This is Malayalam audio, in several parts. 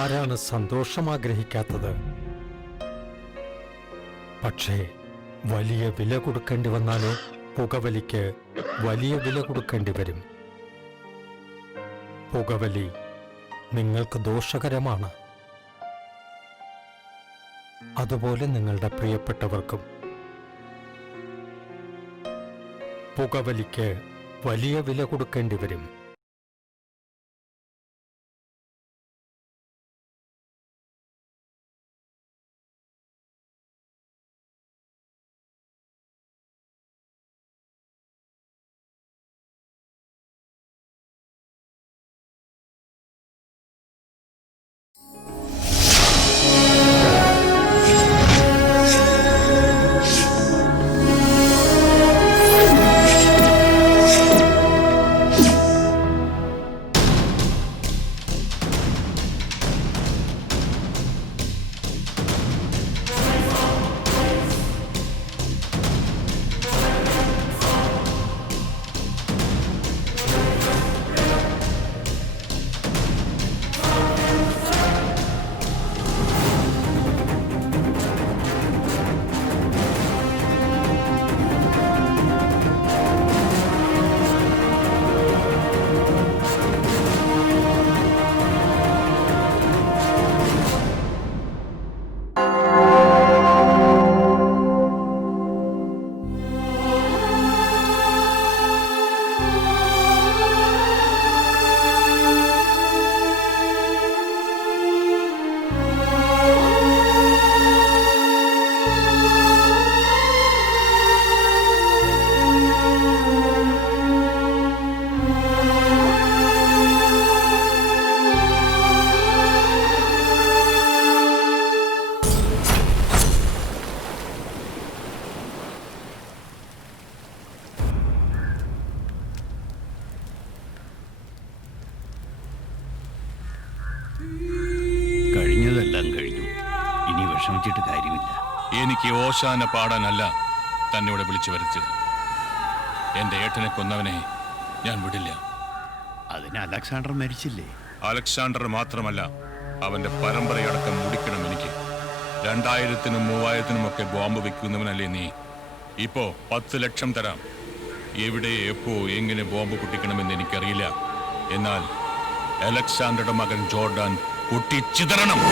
ആരാണ് സന്തോഷം ആഗ്രഹിക്കാത്തത്? പക്ഷേ വലിയ വില കൊടുക്കേണ്ടി വന്നാലോ? പുകവലിക്ക് വലിയ വില കൊടുക്കേണ്ടി വരും. പുകവലി നിങ്ങൾക്ക് ദോഷകരമാണ്. അതുപോലെ നിങ്ങളുടെ പ്രിയപ്പെട്ടവർക്കും. പുകവലിക്ക് വലിയ വില കൊടുക്കേണ്ടി വരും. കഴിഞ്ഞതെല്ലാം കഴിഞ്ഞു. ഇനി വിഷമിച്ചിട്ട് കാര്യമില്ല. എനിക്ക് ഓശാന പാടാനല്ല തന്നെ ഇവിടെ വിളിച്ചു വരുത്തിയത്. എന്റെ ഏട്ടനെ കൊന്നവനെ ഞാൻ വിടില്ല. അതിന് അലക്സാണ്ടർ മരിച്ചില്ലേ? അലക്സാണ്ടർ മാത്രമല്ല, അവന്റെ പരമ്പരയടക്കം മുടിക്കണം എനിക്ക്. 2000-നും 3000-നും ഒക്കെ ബോംബ് വെക്കുന്നവനല്ലേ നീ? ഇപ്പോ 10 ലക്ഷം തരാം. എവിടെ, എപ്പോ, എങ്ങനെ ബോംബ് പൊട്ടിക്കണമെന്ന് എനിക്കറിയില്ല. എന്നാൽ അലക്സാണ്ടറുടെ മകൻ ജോർഡാൻ പൊട്ടിച്ചിതറണം.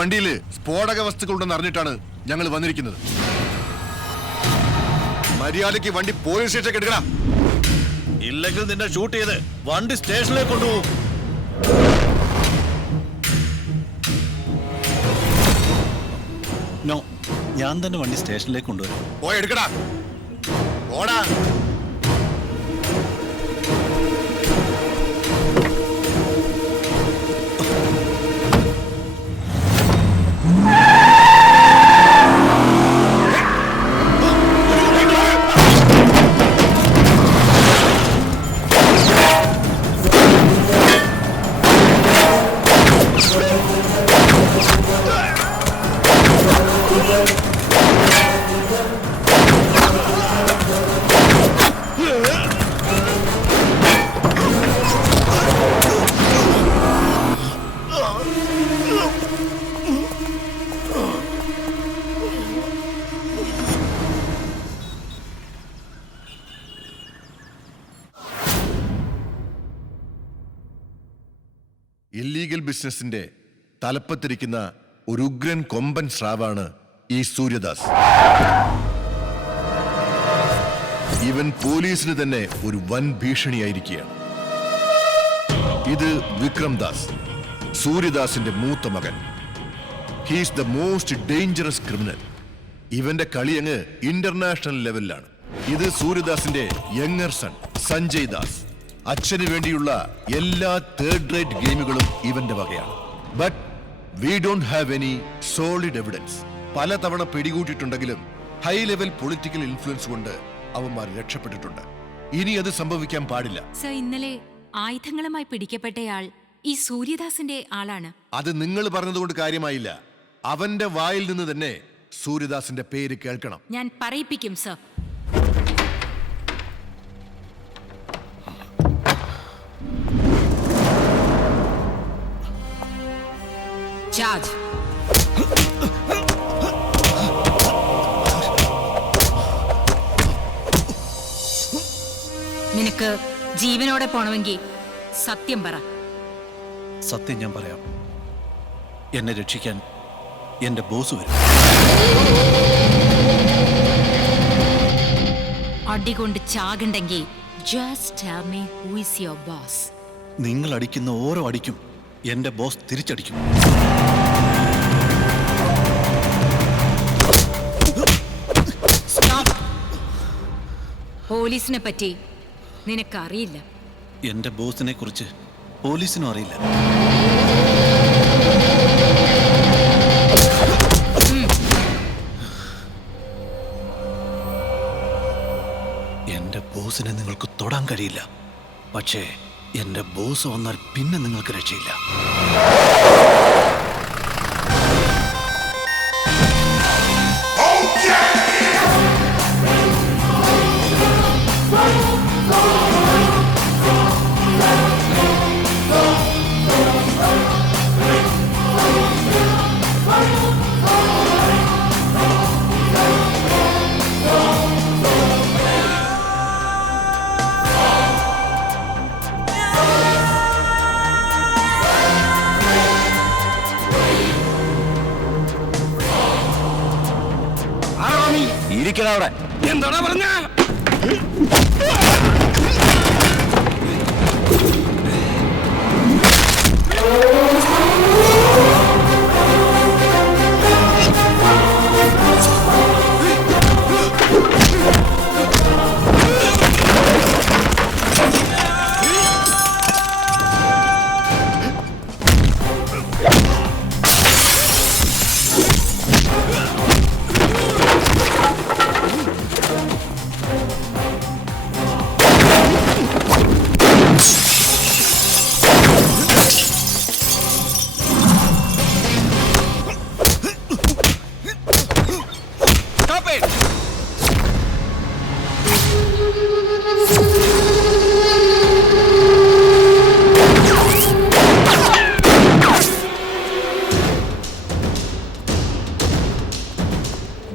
വണ്ടിയിൽ സ്ഫോടക വസ്തുക്കളുണ്ടെന്ന് അറിഞ്ഞിട്ടാണ് ഞങ്ങൾ വന്നിരിക്കുന്നത്. മര്യാദയ്ക്ക് വണ്ടി പോലീസ് സ്റ്റേഷനിലേക്ക് എടുക്കണം. ഇല്ലെങ്കിൽ നിന്നെ ഷൂട്ട് ചെയ്ത് വണ്ടി സ്റ്റേഷനിലേക്ക് കൊണ്ടുപോകും. നോ, ഞാൻ തന്നെ വണ്ടി സ്റ്റേഷനിലേക്ക് കൊണ്ടുവരും. പോയി എടുക്കടാ. ഓടാ. ഇല്ലീഗൽ ബിസിനസിന്റെ തലപ്പത്തിരിക്കുന്ന ഒരു ഉഗ്രൻ കൊമ്പൻ സ്രാവാണ് ഈ സൂര്യദാസ്. ഇവൻ പോലീസിന് തന്നെ ഒരു വൻ ഭീഷണിയായിരിക്കുകയാണ്. ഇത് വിക്രം ദാസ്, സൂര്യദാസിന്റെ മൂത്ത മകൻ. He's the most dangerous criminal. ഇവന്റെ കളിയങ്ങ് ഇന്റർനാഷണൽ ലെവലിലാണ്. ഇത് സൂര്യദാസിന്റെ യങ്ങർ സൺ സഞ്ജയ് ദാസ്. അച്ഛന് വേണ്ടിയുള്ള എല്ലാ തേർഡ് റേറ്റ് ഗെയിമുകളും ഇവന്റെ വകയാണ്. But we don't have any solid evidence. പലതവണ പിടികൂട്ടിയിട്ടുണ്ടെങ്കിലും ഹൈ ലെവൽ പൊളിറ്റിക്കൽ ഇൻഫ്ലുവൻസ് കൊണ്ട് അവന്മാർ രക്ഷപ്പെട്ടിട്ടുണ്ട്. ഇനി അത് സംഭവിക്കാൻ പാടില്ല. സർ, ഇന്നലെ ആയുധങ്ങളുമായി പിടിക്കപ്പെട്ടയാൾ ഈ സൂര്യദാസിന്റെ ആളാണ്. അത് നിങ്ങൾ പറഞ്ഞതുകൊണ്ട് കാര്യമായില്ല. അവന്റെ വായിൽ നിന്ന് തന്നെ സൂര്യദാസിന്റെ പേര് കേൾക്കണം. ഞാൻ പറയിപ്പിക്കും സർ. ചാർജ്. നിനക്ക് ജീവനോടെ പോണമെങ്കിൽ സത്യം പറ. സത്യം ഞാൻ പറയാം. എന്നെ രക്ഷിക്കാൻ എന്റെ ബോസ് വരും. അടികൊണ്ട് ചാകണ്ടെങ്കിൽ just tell me who is your boss. നിങ്ങൾ അടിക്കുന്ന ഓരോ അടിക്കും എന്റെ ബോസ് തിരിച്ചടിക്കും. പോലീസിനെ പറ്റി നിനക്കറിയില്ല. എന്റെ ബോസിനെ കുറിച്ച് പോലീസിനും അറിയില്ല. എന്റെ ബോസിനെ നിങ്ങൾക്ക് തൊടാൻ കഴിയില്ല. പക്ഷേ എന്റെ ബോസ് വന്നാൽ പിന്നെ നിങ്ങൾക്ക് രക്ഷയില്ല. ഇരിക്കടാ അവിടെ. എന്താണോ പറഞ്ഞ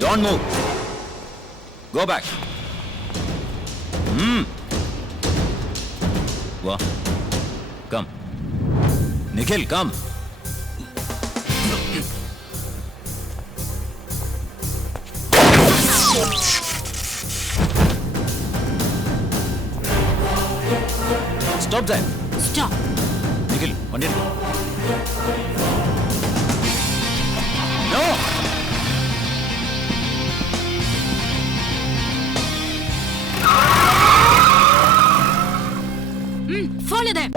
Don't move. Go back. Go. Come. Nikhil, come. Stop that. Stop. Nikhil വണ്ടി എടുക്കും. നോ. Follow them.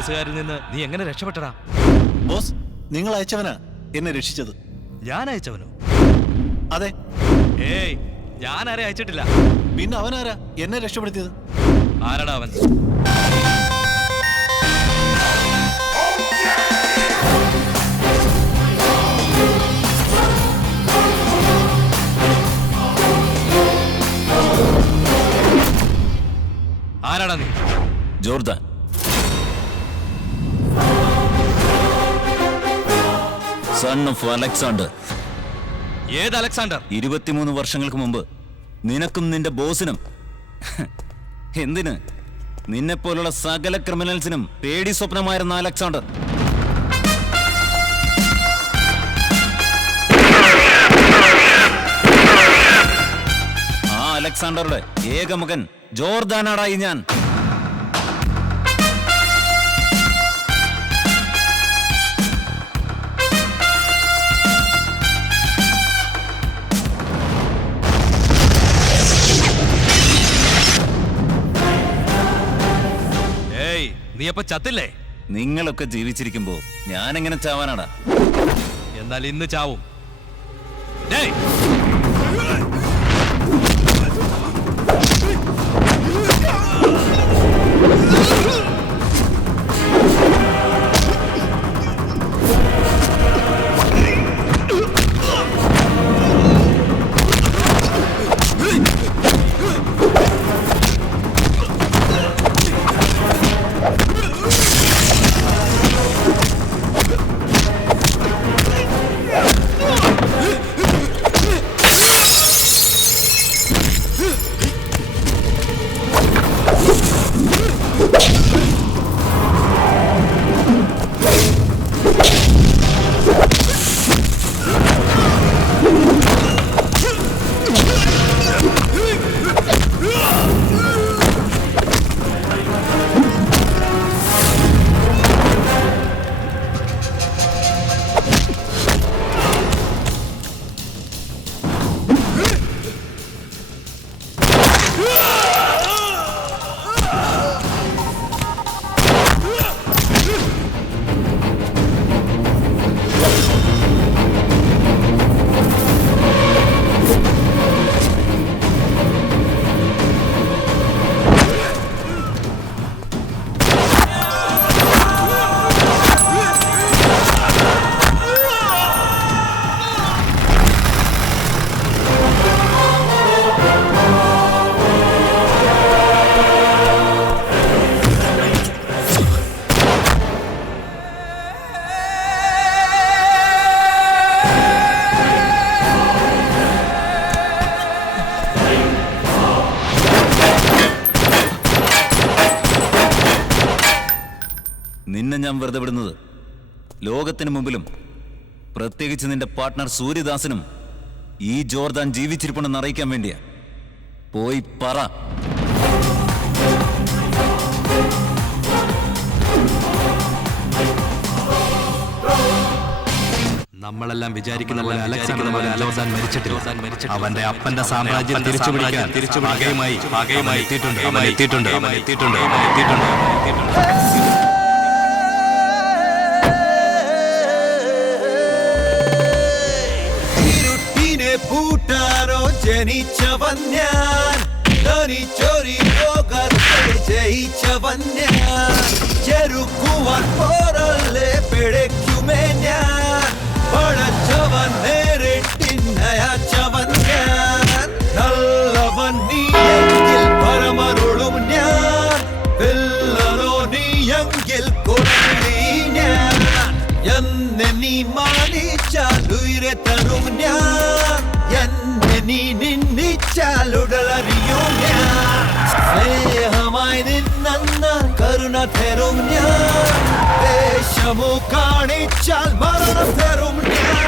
പോലീസുകാരിൽ നിന്ന് നീ എങ്ങനെ രക്ഷപ്പെട്ടടാ? ബോസ്, നിങ്ങൾ അയച്ചവനാ എന്നെ രക്ഷിച്ചത്. ഞാൻ അയച്ചവനോ? അതെ. ഏയ്, ഞാൻ ആരെ അയച്ചിട്ടില്ല. പിന്നെ അവനാരാ എന്നെ രക്ഷപ്പെടുത്തിയത്? ആരടാ അവൻ? ആരാടാ നീ? ജോർദാൻ. Son of Alexander. ഏത് അലക്സാണ്ടർ? 23 വർഷങ്ങൾക്ക് മുമ്പ് നിനക്കും നിന്റെ ബോസിനും, എന്തിന്, നിന്നെപ്പോലുള്ള സകല ക്രിമിനൽസിനും പേടി സ്വപ്നമായിരുന്ന അലക്സാണ്ടർ. ആ അലക്സാണ്ടറുടെ ഏക മകൻ ജോർദാനാടായി ഞാൻ. നീ അപ്പൊ ചത്തില്ലേ? നിങ്ങളൊക്കെ ജീവിച്ചിരിക്കുമ്പോ ഞാനെങ്ങനെ ചാവാനാടാ? എന്നാൽ ഇന്ന് ചാവും. ഡേയ്, നിന്നെ ഞാൻ വെറുതെ വിടുന്നത് ലോകത്തിന് മുമ്പിലും പ്രത്യേകിച്ച് നിന്റെ പാർട്ട്ണർ സൂര്യദാസിനും ഈ ജോർദാൻ ജീവിച്ചിരിപ്പുണ്ടെന്ന് അറിയിക്കാൻ വേണ്ടിയാ. പോയി പറ. നമ്മളെല്ലാം വിചാരിക്കുന്ന പോലെ അലക്സാണ്ടർ മരിച്ചിട്ടില്ല. അവന്റെ അപ്പന്റെ സാമ്രാജ്യം തിരിച്ചുപിടിക്കാൻ ഭാഗമായി എത്തിയിട്ടുണ്ട്. ഇരുട്ടിനെ പൂട്ടാനോ ജനിച്ചവൻ ഞാൻ, ചൊരി ലോകത്തെ ജയിച്ചവൻ ഞാൻ, ചെറുക്കുവാൻ പോരല്ലേ പിഴയ്ക്കുമേ ഞാൻ, പടച്ചവൻ നേരിട്ടിന്നയച്ചവൻ ഞാൻ, നല്ലവൻ നീയെങ്കിൽ പരമരുളും ഞാൻ, വില്ലനോ നീയെങ്കിൽ കൊടുത്തു ഞാൻ, എന്നെ നീ മാനിച്ചാൽ ഉയരെ തരും ഞാൻ, എന്നെ നീ നിന്ദിച്ചാൽ ഉടലറിയും ഞാൻ, സ്നേഹമായി നിന്നാൽ കരുണ തരും ഞാൻ, ദേശമോ കാണിച്ചാൽ മരണം തരും ഞാൻ,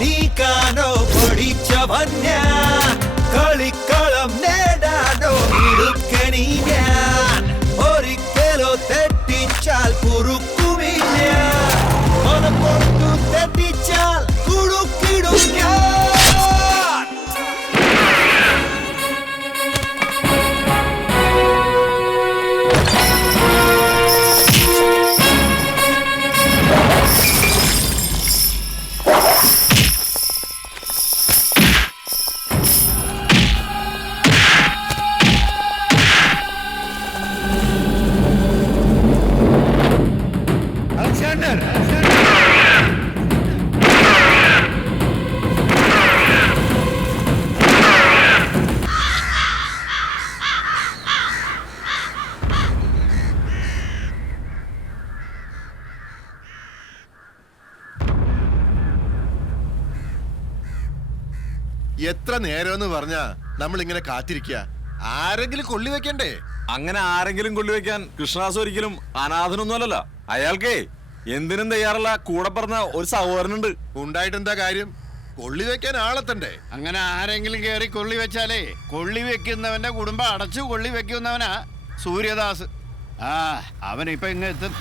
നീക്കാനോ പഠിച്ചവൻ ഞാൻ, കളിക്കളം നേടാനോ ഇടുക്കണി ഞാൻ, ഒരിക്കലോ തെറ്റിച്ചാൽ കുറുക്കുമില്ല, മനപ്പൊട്ടു തെറ്റിച്ചാൽ കുടുക്കിടും ഞാൻ. എത്ര നേരമെന്ന് പറഞ്ഞാ നമ്മൾ ഇങ്ങനെ കാത്തിരിക്കുക? ആരെങ്കിലും കൊള്ളി വെക്കണ്ടേ? അങ്ങനെ ആരെങ്കിലും കൊള്ളിവെക്കാൻ കൃഷ്ണദാസ് ഒരിക്കലും അനാഥനൊന്നുമല്ലല്ലോ. അയാൾക്കേ എന്തിനും തയ്യാറുള്ള കൂടെ പറഞ്ഞ ഒരു സഹോദരനുണ്ട്. ഉണ്ടായിട്ടെന്താ കാര്യം? കൊള്ളി വെക്കാൻ ആളെത്തണ്ടേ? അങ്ങനെ ആരെങ്കിലും കയറി കൊള്ളി വെച്ചാലേ കൊള്ളി വെക്കുന്നവന്റെ കുടുംബം അടച്ചു കൊള്ളി വെക്കുന്നവനാ സൂര്യദാസ്. അവനിപ്പൊ ഇങ്ങ് എത്തും.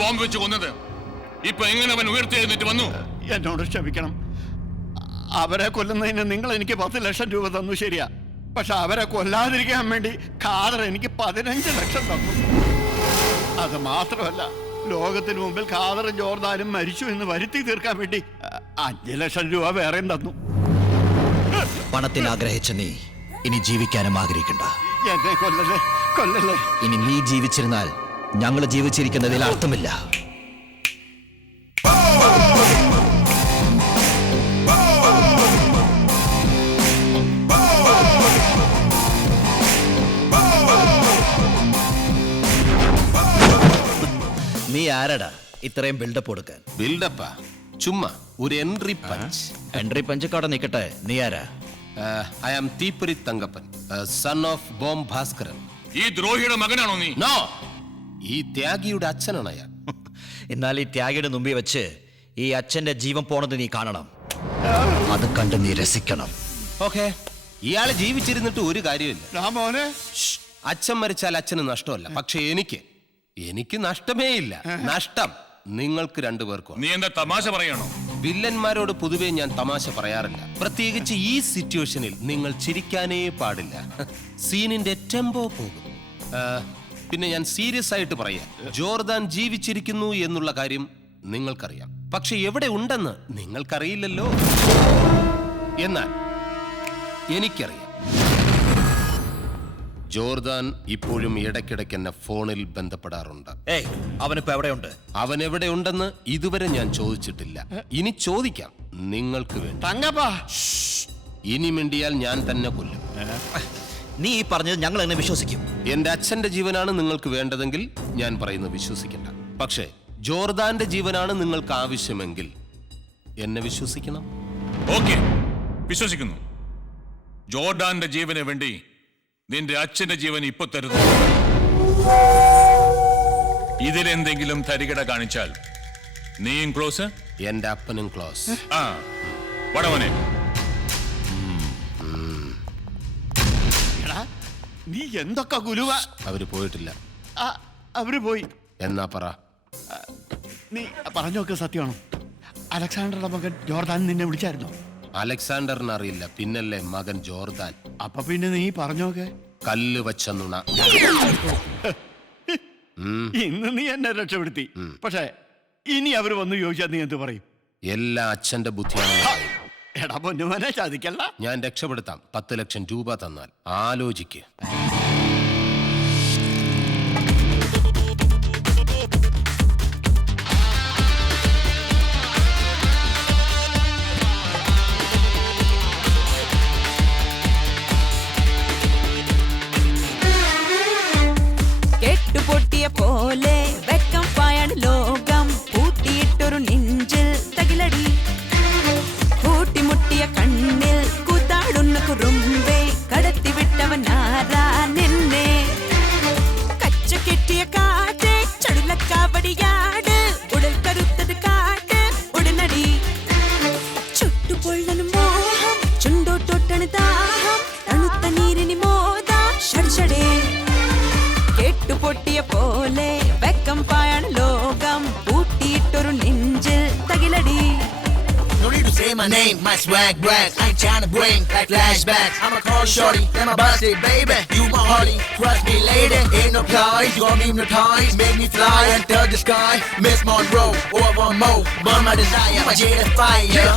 ബോംബ് വെച്ച് കൊന്നത് ഇപ്പൊ എങ്ങനെ അവൻ ഉയർത്തെഴുന്നേറ്റ് വന്നു? എന്നോട് ക്ഷമിക്കണം. അവരെ കൊല്ലുന്നതിന് നിങ്ങൾ എനിക്ക് 10 ലക്ഷം രൂപ തന്നു, ശരിയാ. പക്ഷെ അവരെ കൊല്ലാതിരിക്കാൻ വേണ്ടി ഖാദർ എനിക്ക് 15 ലക്ഷം തന്നു. അത് മാത്രമല്ല, ലോകത്തിന് മുമ്പിൽ ഖാദറും ജോർദാനും മരിച്ചു എന്ന് വരുത്തി തീർക്കാൻ വേണ്ടി 5 ലക്ഷം രൂപ വേറെയും തന്നു. പണത്തിന് ആഗ്രഹിച്ച നീ ഇനി ജീവിക്കാനും ആഗ്രഹിക്കണ്ട. എന്നെ കൊല്ലല്ലേ, കൊല്ലല്ലേ. ഇനി നീ ജീവിച്ചിരുന്നാൽ ഞങ്ങൾ ജീവിച്ചിരിക്കുന്നതിൽ അർത്ഥമില്ല. നീ ആരടാ ഇത്രയും ബിൽഡപ്പ് കൊടുക്കാൻ? ബിൽഡപ്പാ ചുമ്മാ ഒരു എൻട്രി പഞ്ച്. എൻട്രി പഞ്ച് കട നിക്കട്ടെ, നീ ആരാ? ഐ ആം തീപ്പൊരി Thankappan, son of bomb Bhaskaran. ഈ ദ്രോഹിയുടെ മകനാണോ നീ? നോ, ഈ ത്യാഗിയുടെ അച്ഛനാണ് അയാൾ. എന്നാൽ ഈ ത്യാഗിയുടെ മുമ്പിൽ വെച്ച് ഈ അച്ഛന്റെ ജീവൻ പോണത് നീ കാണണം. അത് കണ്ട് നീ രസിക്കണം. ഓക്കെ, ഇയാള് ജീവിച്ചിരുന്നിട്ട് ഒരു കാര്യമില്ല. രാമോനെ, അച്ഛൻ മരിച്ചാൽ അച്ഛന് നഷ്ടമല്ല, പക്ഷെ എനിക്ക് നഷ്ടമേ ഇല്ല. നഷ്ടം നിങ്ങൾക്ക് രണ്ടുപേർക്കും. നീ എന്താ തമാശ പറയണോ? വില്ലന്മാരോട് പൊതുവെ ഞാൻ തമാശ പറയാറില്ല, പ്രത്യേകിച്ച് ഈ സിറ്റുവേഷനിൽ നിങ്ങൾ ചിരിക്കാനേ പാടില്ല. സീനിന്റെ ടെമ്പോ പോകും. പിന്നെ ഞാൻ സീരിയസ് ആയിട്ട് പറയാം, ജോർദാൻ ജീവിച്ചിരിക്കുന്നു എന്നുള്ള കാര്യം നിങ്ങൾക്കറിയാം, പക്ഷെ എവിടെ ഉണ്ടെന്ന് നിങ്ങൾക്കറിയില്ലല്ലോ. എന്നാൽ എനിക്കറിയാം. ജോർദാൻ ഇപ്പോഴും ഇടയ്ക്കിടയ്ക്ക് എന്നെ ഫോണിൽ ബന്ധപ്പെടാറുണ്ട്. അവനിപ്പോ എവിടെയുണ്ട്? അവൻ എവിടെയുണ്ടെന്ന് ഇതുവരെ ഞാൻ ചോദിച്ചിട്ടില്ല. ഇനി ചോദിക്കാം, നിങ്ങൾക്ക് വേണ്ടി. തങ്കപ്പാ, ഇനി മിണ്ടിയാൽ ഞാൻ തന്നെ കൊല്ലും. നീ ഈ പറഞ്ഞത് ഞങ്ങൾ എങ്ങനെ വിശ്വസിക്കും? എന്റെ അച്ഛന്റെ ജീവനാണ് നിങ്ങൾക്ക് വേണ്ടതെങ്കിൽ ഞാൻ പറയുന്നത് വിശ്വസിക്കണ്ട. പക്ഷേ ജോർദാന്റെ ജീവനാണ് നിങ്ങൾക്ക് ആവശ്യമെങ്കിൽ എന്നെ വിശ്വസിക്കണം. ഓക്കെ, വിശ്വസിക്കുന്നു. ജോർഡാന്റെ ജീവന് വേണ്ടി നിന്റെ അച്ഛന്റെ ജീവൻ ഇപ്പൊ തരുന്നു. ഇതിലെന്തെങ്കിലും തരികിട കാണിച്ചാൽ നീയും ക്ലോസ്, എന്റെ അപ്പനും ക്ലോസ്. ആ വടവനെ. എടാ, നീ എന്തൊക്കെ ഗുരുവ. അവര് പോയിട്ടില്ല. അവര് പോയി എന്നാ പറ. നീ പറഞ്ഞൊക്കെ സത്യമാണോ? അലക്സാണ്ടറുടെ മകൻ ജോർദാൻ നിന്നെ വിളിച്ചായിരുന്നോ? അലക്സാണ്ടറിന് അറിയില്ല, പിന്നല്ലേ മകൻ ജോർദാൻ. അപ്പൊ പിന്നെ നീ പറഞ്ഞോക്കെ. കല്ല് വച്ച നുണ. ഇന്ന് നീ എന്നെ രക്ഷപ്പെടുത്തി. പക്ഷേ ഇനി അവര് വന്ന് ചോദിച്ചാൽ നീ എന്ത് പറയും? എല്ലാ അച്ഛന്റെ ബുദ്ധിയാണ്. എടാ പൊന്നുമനെ, ചതിക്കല്ല. ഞാൻ രക്ഷപ്പെടുത്താം. 10 ലക്ഷം രൂപ തന്നാൽ. ആലോചിക്ക്. കെട്ടുപൊട്ടിയ പോലെ വെക്കം പായാണ് ലോകം, കൂട്ടിയിട്ടൊരു നെഞ്ചിൽ തകിലടി, കൂട്ടിമുട്ടിയ കണ്ണിൽ കൂത്താടുന്ന കുറുമ്പേ, കടത്തിവിട്ടവൻ ആരാ നിന്നെ? കച്ച കെട്ടിയ കാറ്റ് ചടുലക്കാവടിയാട്, ഉടൽ കരുത്തത് കാട്ട് ഉടനടി, ചുട്ടുപൊള്ളനും മോഹം, ചുണ്ടോട്ടൊട്ടണ് ദാഹം, തണുത്ത നീരിനി മോദ ഷഡ്ഷടേ. കെട്ടുപൊട്ടിയ പോലെ വെക്കം പായാണ് ലോകം, കൂട്ടിയിട്ടൊരു നെഞ്ചിൽ തകിലടി. No need to say my name, my swag brag. I ain't tryna bring back flashbacks. I'ma call shorty, then my boss say, baby, you my hearty. Trust me, lady, ain't no plies. You gon' leave no ties, make me fly until the sky. Miss Monroe, or one more, burn my desire, my jade of fire.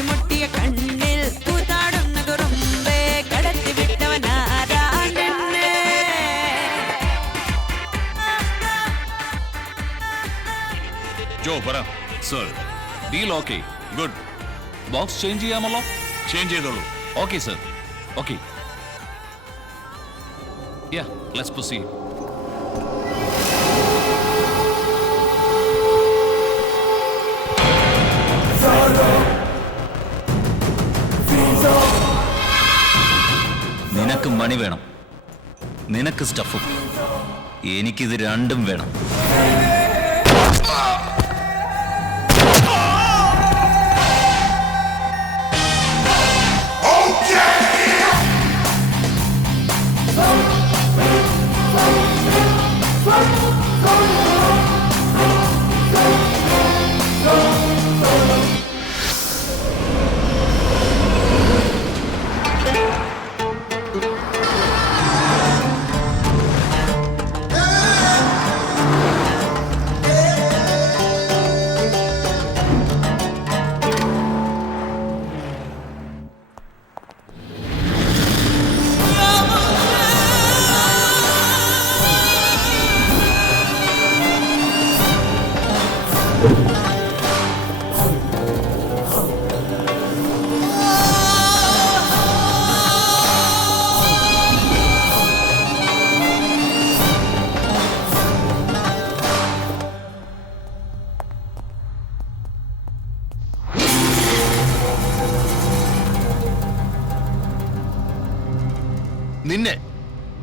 കൂട്ടിമുട്ടിയ കണ്ണിൽ കൂത്താടുന്ന കുറുമ്പേ കടത്തി വിട്ടവനാരാണ്ടെന്നെ. ജോ പറ. Sir deal okay. Good. Box change ചെയ്യാമല്ലോ? ചേഞ്ച് ചെയ്തോളൂ. Okay sir. Okay. Yeah let's proceed. നിനക്ക് മണി വേണം, നിനക്ക് സ്റ്റഫും, എനിക്കിത് രണ്ടും വേണം.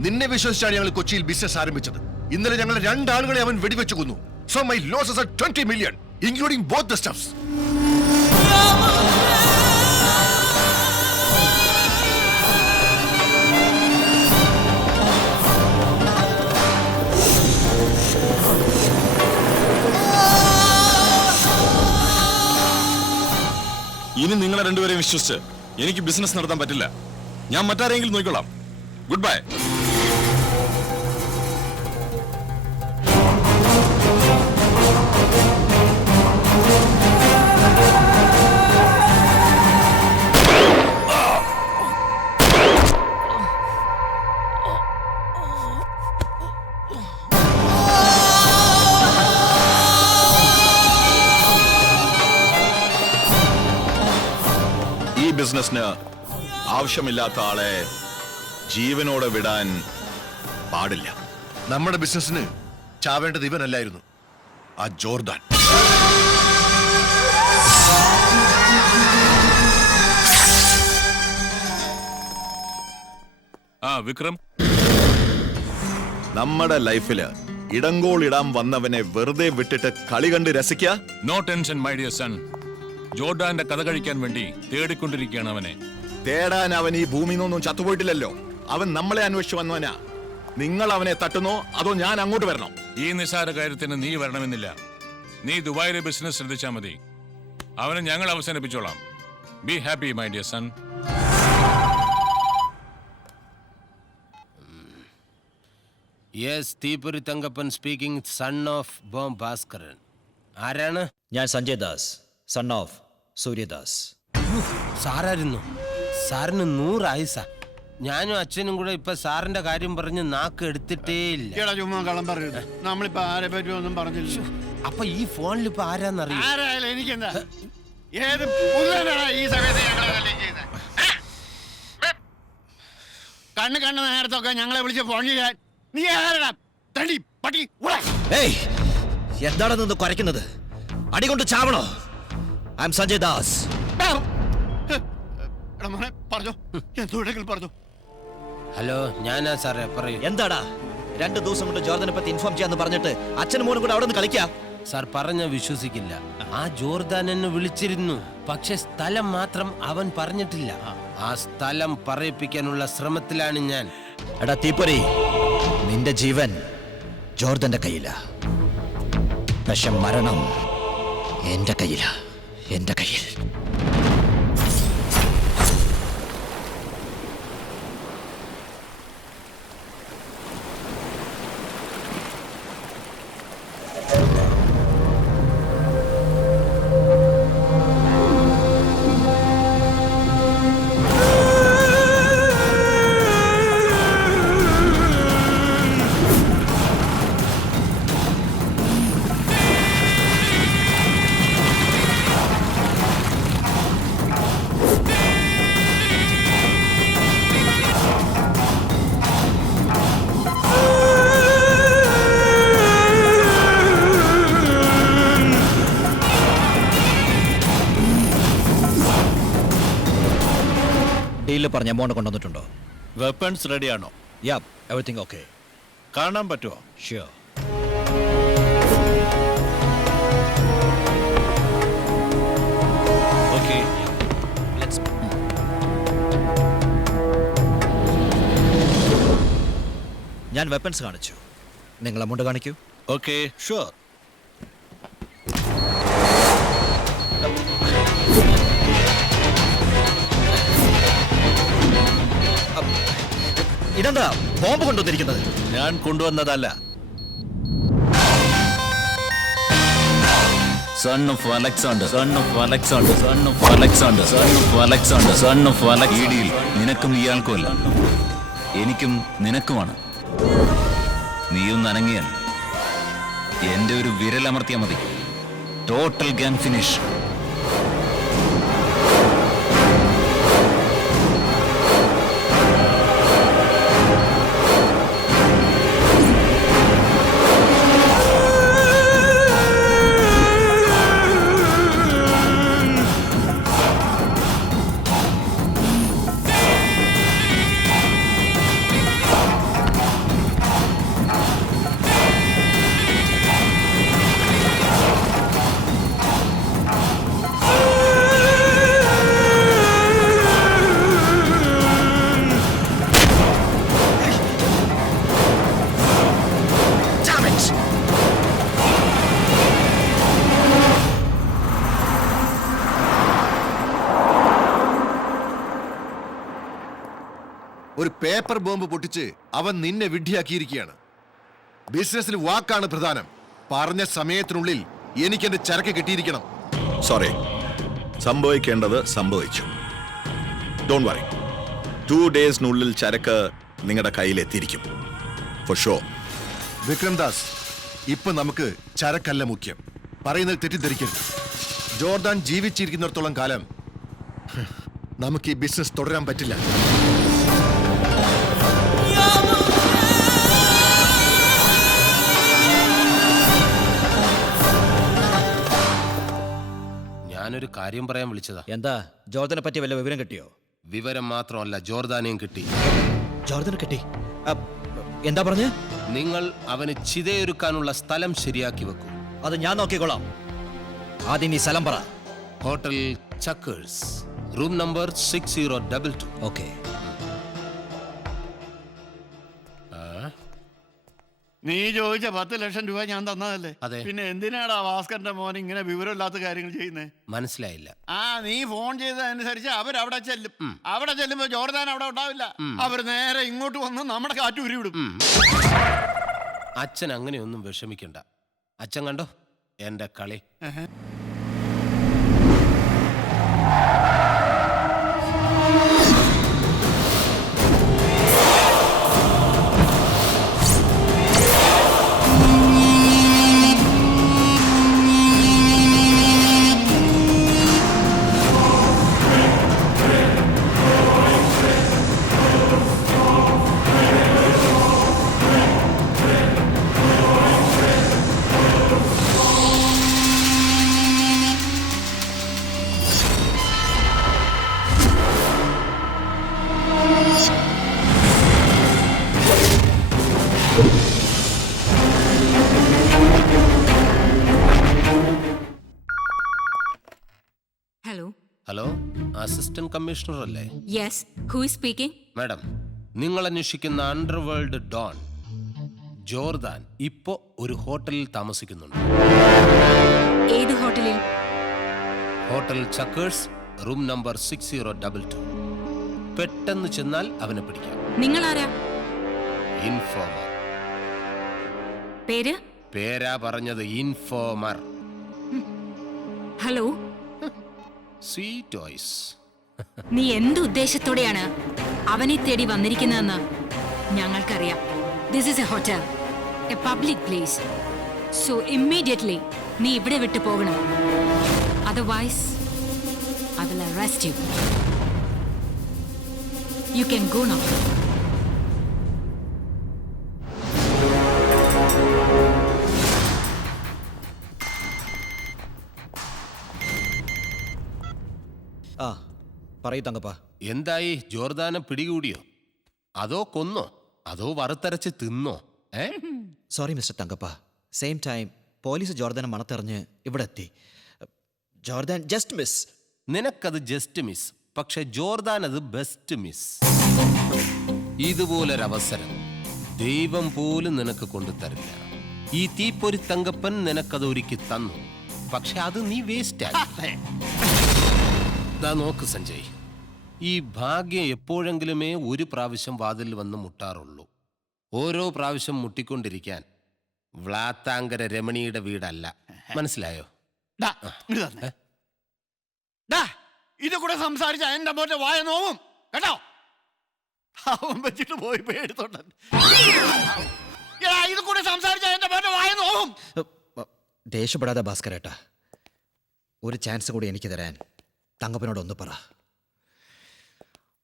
നിന്നെ വിശ്വസിച്ചാണ് ഞങ്ങൾ കൊച്ചിയിൽ ബിസിനസ് ആരംഭിച്ചത്. ഇന്നലെ ഞങ്ങൾ 2 ആളുകളെ അവൻ വെടിവെച്ചു കൊന്നു. So my losses are 20 million, including both the stuffs. ഇനി നിങ്ങളെ രണ്ടുപേരെയും വിശ്വസിച്ച് എനിക്ക് ബിസിനസ് നടത്താൻ പറ്റില്ല. ഞാൻ മറ്റാരെങ്കിലും നോക്കിക്കൊള്ളാം. Good bye. ഈ ബിസിനസിന് ആവശ്യമില്ലാത്ത ആളെ ജീവനോടെ വിടാൻ പാടില്ല. നമ്മുടെ ബിസിനസിന് ചാവേണ്ടത് ഇവനല്ലായിരുന്നു, ആ ജോർദാൻ. വിക്രം, നമ്മുടെ ലൈഫില് ഇടങ്കോൾ ഇടാൻ വന്നവനെ വെറുതെ വിട്ടിട്ട് കളി കണ്ട് രസിക്കുക. No tension my dear son. ജോർഡാന്റെ കഥ കഴിക്കാൻ വേണ്ടി തേടിക്കൊണ്ടിരിക്കുകയാണ് അവനെ. തേടാൻ അവൻ ഈ ഭൂമിയിൽ നിന്നൊന്നും ചത്തുപോയിട്ടില്ലല്ലോ. അവൻ നമ്മളെ അന്വേഷിച്ചു വന്നവനാ. നിങ്ങൾ അവനെ തട്ടുന്നോ അതോ ഞാൻ അങ്ങോട്ട് വരണോ? ഈ നിസ്സാര കാര്യത്തിന് നീ വരണമെന്നില്ല. നീ ദുബായിലെ ബിസിനസ് ശ്രദ്ധിച്ചാൽ മതി. അവനെ ഞങ്ങൾ അവസാനിപ്പിച്ചോളാം. Be happy my dear son. Yes, Theeppori Thankappan speaking, son of bomb Bhaskaran. ആരാണ്? ഞാൻ സഞ്ജയ് ദാസ്, സൺ ഓഫ് സൂര്യദാസ്. സാറായിരുന്നു. സാറിന് 100 ആയുസാ. ഞാനും അച്ഛനും കൂടെ ഇപ്പൊ സാറിന്റെ കാര്യം പറഞ്ഞ് നാക്ക് എടുത്തിട്ടേ ഇല്ല. ചുമ്മാ കള്ളം പറയരുത്. നമ്മളിപ്പോ ആരെ പറ്റി ഒന്നും പറഞ്ഞില്ല. അപ്പൊ ഈ ഫോണിൽ ഇപ്പൊ ആരാന്നറിയാം? ആരായാലും എനിക്കെന്താ? ഏത് പുള്ളനാണ് ഈ സമയത്ത് ഞങ്ങളെ ശല്യം ചെയ്യുന്നത്? കണ്ണ് നേരത്തൊക്കെ ഞങ്ങളെ വിളിച്ച് ഫോൺ ചെയ്യാൻ നീ ആരാ? തടി പട്ടി. എന്താണ് നിന്ന് കുരയ്ക്കുന്നത്? അടികൊണ്ട് ചാവണോ? I'm Sanjay Das. പറഞ്ഞോ, എന്തുണ്ടെങ്കിലും പറഞ്ഞോ. ഹലോ, ഞാനാ സാറേ, പറയൂ. എന്താടാ 2 ദിവസം കൊണ്ട് ജോർദനെ പറ്റി ഇൻഫോം ചെയ്യാന്ന് പറഞ്ഞിട്ട് അച്ഛനും മോനും കൂടെ അവിടെ നിന്ന് കളിക്കാം? സാർ പറഞ്ഞ വിശ്വസിക്കില്ല. ആ ജോർദാൻ എന്നെ വിളിച്ചിരുന്നു. പക്ഷെ സ്ഥലം മാത്രം അവൻ പറഞ്ഞിട്ടില്ല. ആ സ്ഥലം പറയിപ്പിക്കാനുള്ള ശ്രമത്തിലാണ് ഞാൻ. എടാ തീപ്പൊരി, നിന്റെ ജീവൻ ജോർദന്റെ കയ്യില. പക്ഷെ മരണം എന്റെ കയ്യില. എന്റെ കയ്യിൽ. ഡീലിൽ പറഞ്ഞ എമൗണ്ട് കൊണ്ടുവന്നിട്ടുണ്ടോ? വെപ്പൺസ് റെഡിയാണോ? യാ, എവറിത്തിങ് ഓക്കെ. കാണാൻ പറ്റുമോ? ഷ്യൂർ. ഓക്കെ. ഞാൻ വെപ്പൺസ് കാണിച്ചു, നിങ്ങൾ എമൗണ്ട് കാണിക്കൂ. Okay, sure. ഇതെന്താ ബോംബ് കൊണ്ടുവന്നിരിക്കുന്നത്? ഞാൻ കൊണ്ടുവന്നതല്ല. Son of Alexander, son of Alexander, son of Alexander, son of Alexander, son of Alexander. ഈ ഡീൽ നിനക്കും ഇയാൾക്കുമല്ല, എനിക്കും നിനക്കുമാണ്. നീയൊന്ന് അനങ്ങിയാൽ എന്റെ ഒരു വിരലമർത്തിയാൽ മതി. Total gang finish. ഒരു പേപ്പർ ബോംബ് പൊട്ടിച്ച് അവൻ നിന്നെ വിഡ്ഢിയാക്കിയിരിക്കുകയാണ്. ബിസിനസ്സിൽ വാക്കാണ് പ്രധാനം. പറഞ്ഞ സമയത്തിനുള്ളിൽ എനിക്ക് എന്റെ ചരക്ക് കിട്ടിയിരിക്കണം. സോറി, സംഭവിക്കേണ്ടത് സംഭവിച്ചു. ഡോണ്ട് വറി, 2 ഡേയ്സിനുള്ളിൽ ചരക്ക് നിങ്ങളുടെ കയ്യിലെത്തിയിരിക്കും. Four show. വിക്രംദാസ്, ഇപ്പൊ നമുക്ക് ചരക്കല്ല മുഖ്യം. പറയുന്നത് തെറ്റിദ്ധരിക്കരുത്. ജോർദാൻ ജീവിച്ചിരിക്കുന്നിടത്തോളം കാലം നമുക്ക് ഈ ബിസിനസ് തുടരാൻ പറ്റില്ല. ഞാനൊരു കാര്യം പറയാൻ വിളിച്ചതാ. എന്താ, ജോർദനെ പറ്റി വല്ല വിവരം കിട്ടിയോ? വിവരം മാത്രമല്ല, ജോർദാനെയും കിട്ടി. ജോർദനെ കിട്ടി? എന്താ പറഞ്ഞ്? നിങ്ങൾ അവന് ചിതയൊരുക്കാനുള്ള സ്ഥലം ശരിയാക്കി വെക്കൂ. അത് ഞാൻ നോക്കിക്കോളാം. ആദ്യം ഈ സ്ഥലം പറ. Hotel Chuckers, room number 6022. Okay. നീ ചോദിച്ച 10 ലക്ഷം രൂപ ഞാൻ തന്നതല്ലേ? അതെ. പിന്നെ എന്തിനാടാ ഭാസ്കറിന്റെ മോൻ ഇങ്ങനെ വിവരമില്ലാത്ത കാര്യങ്ങൾ ചെയ്യുന്നത്? മനസ്സിലായില്ല. നീ ഫോൺ ചെയ്തതനുസരിച്ച് അവരവിടെ ചെല്ലും. അവിടെ ചെല്ലുമ്പോ ജോർദാൻ അവിടെ ഉണ്ടാവില്ല. അവർ നേരെ ഇങ്ങോട്ട് വന്ന് നമ്മുടെ കാറ്റ് ഉരുവിടും. അച്ഛൻ അങ്ങനെയൊന്നും വിഷമിക്കണ്ട. അച്ഛൻ കണ്ടോ എന്റെ കളി. ഹലോ, അസിസ്റ്റന്റ് കമ്മീഷണർ അല്ലേ? Yes, who is speaking? Madam, നിങ്ങൾ അന്വേഷിക്കുന്ന അണ്ടർവേൾഡ് ഡോൺ ജോർദാൻ ഇപ്പോ ഒരു ഹോട്ടലിൽ താമസിക്കുന്നുണ്ട്. ഏത് ഹോട്ടലിൽ? Hotel Chuckers, room number 6022. പെട്ടെന്ന് ചെന്നാൽ അവനെ പിടിക്കാം. നിങ്ങൾ ആരാ? ഇൻഫോമർ. പേര്? പേരാ പറഞ്ഞത്, ഇൻഫോമർ. Hello, sweet toys. നീ എന്ത് ഉദ്ദേശത്തോടെയാണ് അവനെ തേടി വന്നിരിക്കുന്നതെന്ന് ഞങ്ങൾക്കറിയാം. This is a hotel, a public place. So immediately നീ ഇവിടെ വിട്ടു പോകണം. Otherwise I will arrest you. You can go now. പറയൂ തങ്കപ്പ. എന്തായി? ജോർദാനെ പിടികൂടിയോ? അതോ കൊന്നോ? അതോ വറുത്തരച്ച് തിന്നോ? Sorry mister Thankappa. Same time police ജോർദാനെ മണത്തെറിഞ്ഞ് ഇവിടെ എത്തി. Jordan just miss. നിനക്കത് ജസ്റ്റ് മിസ്, പക്ഷെ ജോർദാൻ അത് ബെസ്റ്റ് മിസ്. ഇതുപോലൊരവസരം ദൈവം പോലും നിനക്ക് കൊണ്ടുതരില്ല. ഈ തീപ്പൊരി തങ്കപ്പൻ നിനക്കത് ഒരുക്കി തന്നു, പക്ഷെ അത് നീ വേസ്റ്റ് ആയി. നോക്ക് സഞ്ജയ്, ഈ ഭാഗ്യം എപ്പോഴെങ്കിലുമേ ഒരു പ്രാവശ്യം വാതിൽ വന്ന് മുട്ടാറുള്ളൂ. ഓരോ പ്രാവശ്യം മുട്ടിക്കൊണ്ടിരിക്കാൻ വ്ളാത്താങ്കര രമണിയുടെ വീടല്ല. മനസ്സിലായോ? ഇത് കൂടെ സംസാരിച്ച എന്റെ മോന്റെ വായ നോവും കേട്ടോ. അവൻ വെച്ചിട്ട് പോയി എടുത്തോണ്ട് ഇത് കൂടെ സംസാരിച്ച എന്റെ മോന്റെ വായ നോവും. ദേഷ്യപ്പെടാതെ ഭാസ്കരേട്ടാ, ഒരു ചാൻസ് കൂടി എനിക്ക് തരാൻ തങ്കപ്പനോട് ഒന്ന് പറ.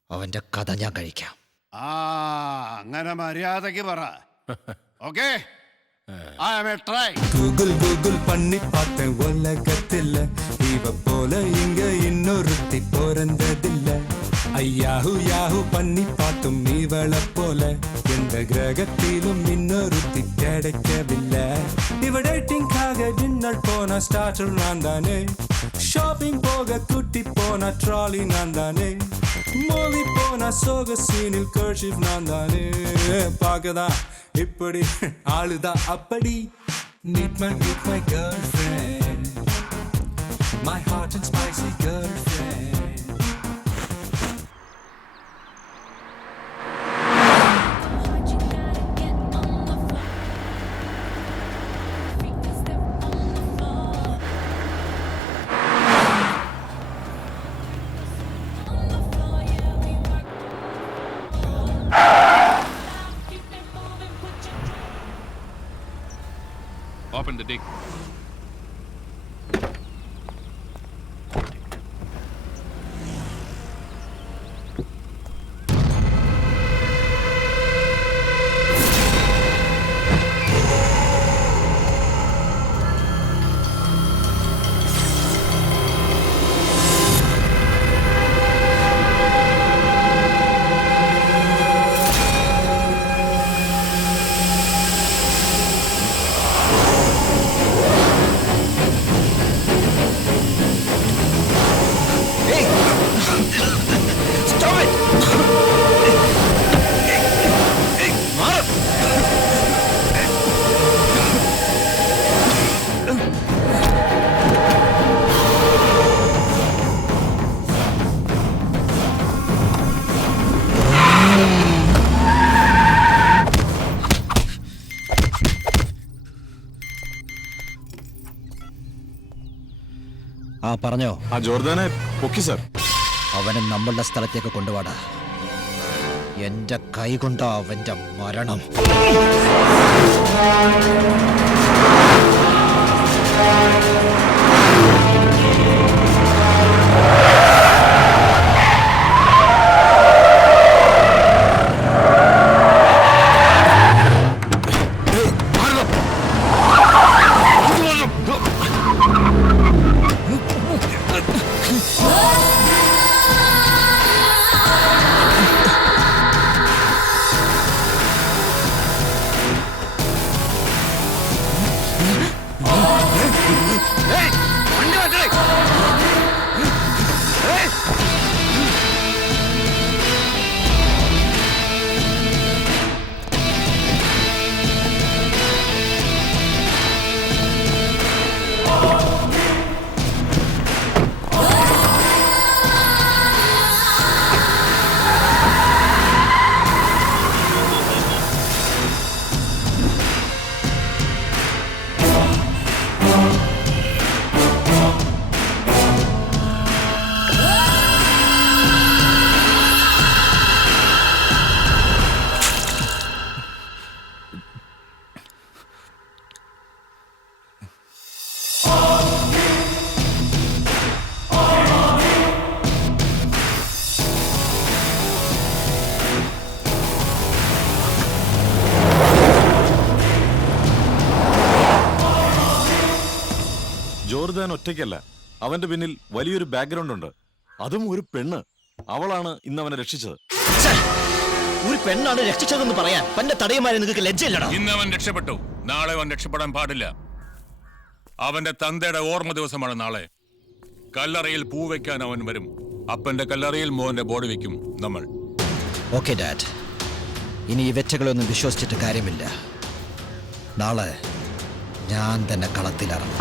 അവന്റെ കഥ ഞാൻ കഴിക്കാം. അങ്ങനെ മര്യാദക്ക് പറ. ഓക്കേ, ഗൂഗിൾ பண்ணி பார்த்தேன் உலகத்தில் இவ போல இங்க இன்னொருத்தி பிறந்ததில்ல. ஐயாஹு யாஹு பண்ணி பார்த்தும் இவளை போல எந்த கிரகத்திலும் இன்னொருத்தி கிடைக்கவில்லை. இவ டேட்டிங்காக டின்னர் போன ஸ்டார்டர் நான் தானே, ஷாப்பிங் போக குட்டி போன ட்ராலி நான் தானே, மூவி போன சோக சீனில் கர்ஷிப் நான் தானே. பார்க்கதான் இப்படி ஆளுதான் அப்படி. Meet my girlfriend, my hot and spicy girlfriend. Open the dick. പറഞ്ഞോ? ജോർദാനെ പൊക്കി സർ. അവനെ നമ്മളുടെ സ്ഥലത്തേക്ക് കൊണ്ടുപോടാ. എന്റെ കൈ കൊണ്ട് അവന്റെ മരണം. ജോർദാൻ ഒറ്റയ്ക്കല്ല, അവന്റെ പിന്നിൽ വലിയൊരു ബാക്ക്ഗ്രൗണ്ട് ഉണ്ട്. അതും ഒരു പെണ്ണ്. അവളാണ് ഇന്ന് അവനെ രക്ഷിച്ചത്. ഒരു പെണ്ണാണ് രക്ഷിച്ചതെന്ന് പറയാൻ പന്റെ തടയുമാരെ നിങ്ങൾക്ക് ലജ്ജയില്ലടാ. ഇന്ന് അവൻ രക്ഷപ്പെട്ടു, നാളെ അവൻ രക്ഷപ്പെടാൻ പാടില്ല. അവന്റെ തന്തയുടെ ഓർമ്മ ദിവസമാണ് നാളെ. കല്ലറയിൽ പൂ വെക്കാൻ അവൻ വരും. അപ്പന്റെ കല്ലറയിൽ മോന്റെ ബോഡി വെക്കും നമ്മൾ. ഓക്കെ ഡാഡ്, ഇനി ഈ വെറ്റകളൊന്നും വിശ്വസിച്ചിട്ട് കാര്യമില്ല. നാളെ ഞാൻ തന്നെ കളത്തിലിറങ്ങും.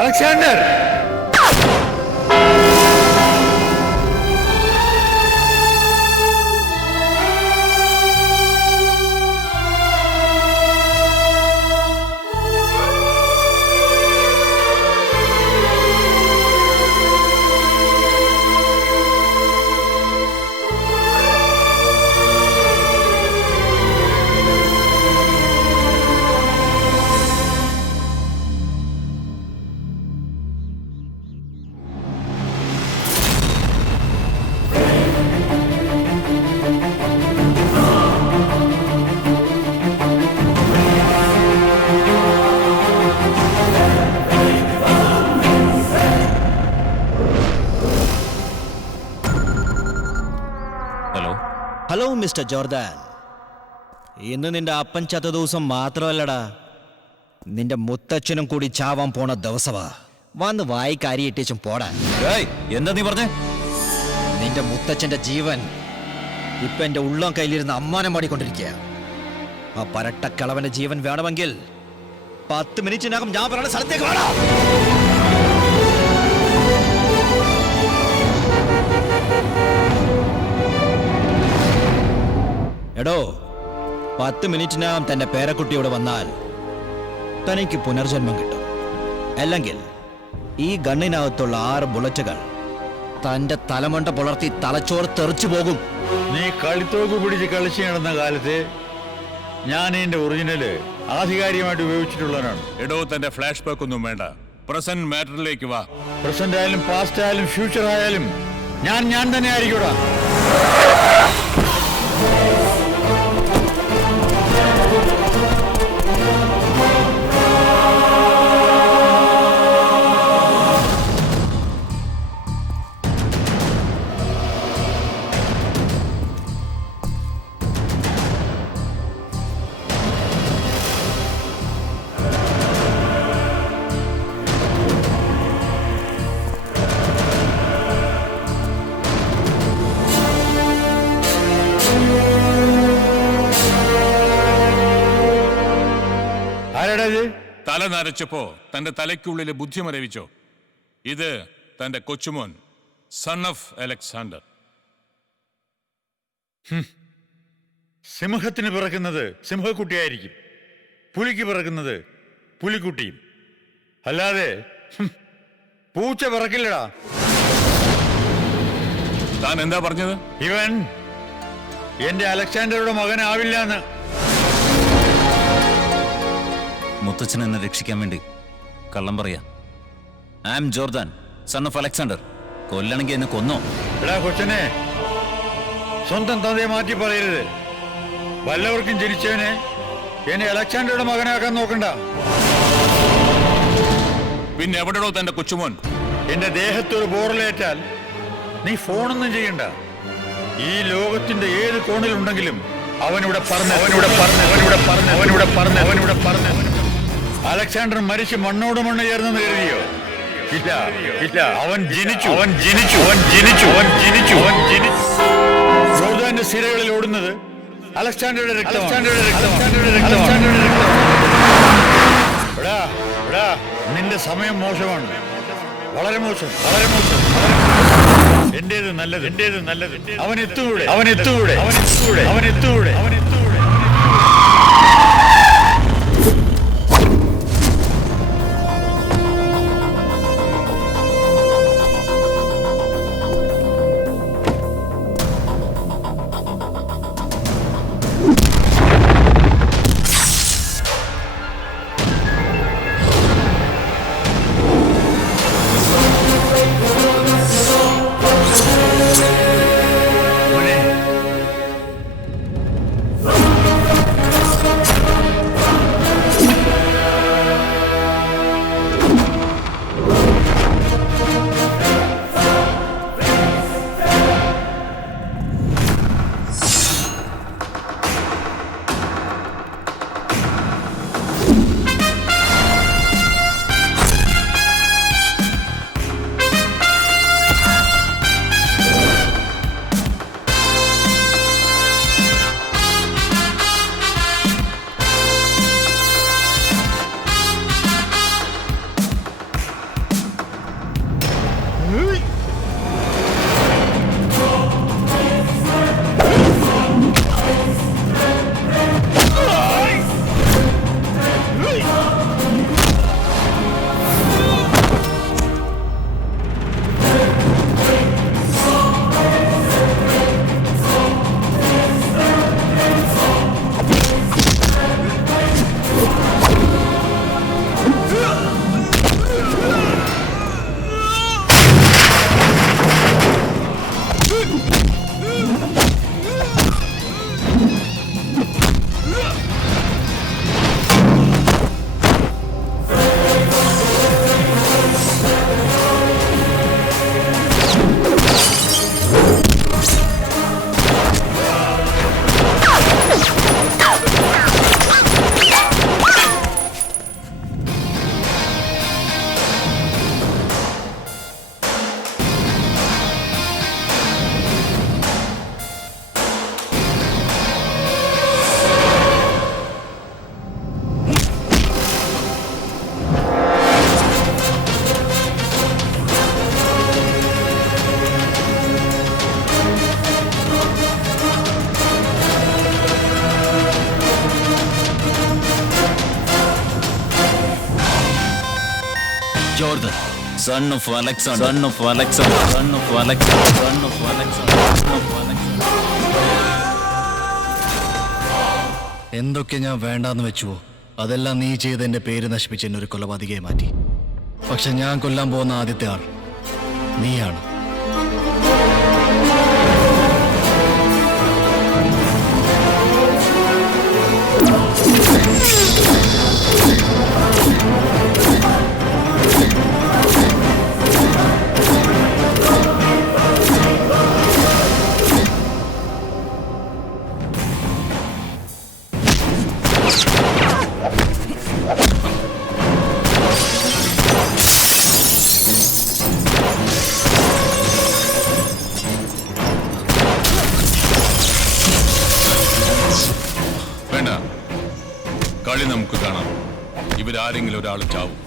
Alexander, hello mister Jordan. ഇന്ന് നിന്റെ അപ്പൻ ചത്ത ദിവസം മാത്രമല്ലടാ, നിന്റെ മുത്തച്ഛനും കൂടി ചാവാൻ പോണ ദിവസമാ. വന്ന് വായിക്കാരി ഇട്ടേച്ചും പോടാ. എന്താ നീ പറഞ്ഞേ? നിന്റെ മുത്തച്ഛന്റെ ജീവൻ ഇപ്പൊ എന്റെ ഉള്ളം കയ്യിലിരുന്ന് അമ്മാനം പാടിക്കൊണ്ടിരിക്കുക. ആ പരട്ടക്കിളവന്റെ ജീവൻ വേണമെങ്കിൽ 10 മിനിറ്റിനകം ഞാൻ പറയുന്ന സ്ഥലത്തേക്ക് വേണം. എടോ, 10 മിനിറ്റിനകം തന്റെ പേരക്കുട്ടിയോട് വന്നാൽ തനിക്ക് പുനർജന്മം കിട്ടും. അല്ലെങ്കിൽ ഈ ഗണ്ണിനകത്തുള്ള 6 ബുള്ളറ്റുകൾ തന്റെ തലമണ്ട പുലർത്തി തലച്ചോറ് തെറിച്ചു പോകും. നീ കളിത്തോക്ക് പിടിച്ച് കളിച്ചു നടന്ന കാലത്ത് ഞാൻ എന്റെ ഒറിജിനല് ആധികാരികമായിട്ട് ഉപയോഗിച്ചിട്ടുള്ളവനാണ്. എടോ, തന്റെ ഫ്ലാഷ് ബാക്ക് ഒന്നും വേണ്ട, പ്രസന്റ് മാറ്ററിലേക്ക് വാ. പ്രസന്റ് ആയാലും പാസ്റ്റ് ആയാലും ഫ്യൂച്ചർ ആയാലും ഞാൻ തന്നെ ആയിരിക്കൂടാ. തല നരച്ചപ്പോ തന്റെ തലയ്ക്കുള്ളിലെ ബുദ്ധി മരവിച്ചോ? ഇത് തന്റെ കൊച്ചുമോൻ, സൺ ഓഫ് അലക്സാണ്ടർ. സിംഹത്തിന് പിറക്കുന്നത് സിംഹക്കുട്ടിയായിരിക്കും, പുലിക്ക് പിറക്കുന്നത് പുലിക്കുട്ടിയും. അല്ലാതെ പൂച്ച പിറക്കില്ലടാ. താൻ എന്താ പറഞ്ഞത്? ഇവൻ എന്റെ അലക്സാണ്ടറുടെ മകനാവില്ല എന്ന്. മുത്തച്ഛൻ എന്നെ രക്ഷിക്കാൻ വേണ്ടി കള്ളം പറയാ. I am Jordan, son of Alexander. കൊല്ലണമെങ്കിൽ എന്നെ കൊന്നോ? എടാ കൊച്ചനെ, സ്വന്തം തന്തയെ മാറ്റി പറയരുത്. വല്ലവർക്കും ജനിച്ചവനെ എന്നെ അലക്സാണ്ടറുടെ മകനാക്കാൻ നോക്കണ്ട. പിന്നെ എവിടെയോ തന്റെ കൊച്ചുമോൻ? എന്റെ ദേഹത്തൊരു ബോറലേറ്റാൽ നീ ഫോണൊന്നും ചെയ്യണ്ട. ഈ ലോകത്തിന്റെ ഏത് കോണിലുണ്ടെങ്കിലും അവനിവിടെ പറഞ്ഞു. അലക്സാണ്ടർ മരിച്ച് മണ്ണോട് മണ്ണ് ചേർന്നെന്ന് കരുതിയോ? ഇല്ല ഇല്ല, അവൻ ജനിച്ചു. ജോർദാന്റെ സിരകളിൽ ഓടുന്നത് അലക്സാണ്ടറുടെ രക്തമാണ്. നിന്റെ സമയം മോശമാണ്, വളരെ മോശം. എന്റേത് നല്ലത്. അവനെത്തൂടെ. Jordan, son of Alexander. എന്തൊക്കെ ഞാൻ വേണ്ടാന്ന് വെച്ചുവോ അതെല്ലാം നീ ചെയ്ത് എന്റെ പേര് നശിപ്പിച്ച് എന്നെ ഒരു കൊലപാതകയെ മാറ്റി. പക്ഷെ ഞാൻ കൊല്ലാൻ പോകുന്ന ആദ്യത്തെ ആൾ നീയാണ്. കളി നമുക്ക് കാണാം. ഇവരാരെങ്കിലും ഒരാൾ ചാവും.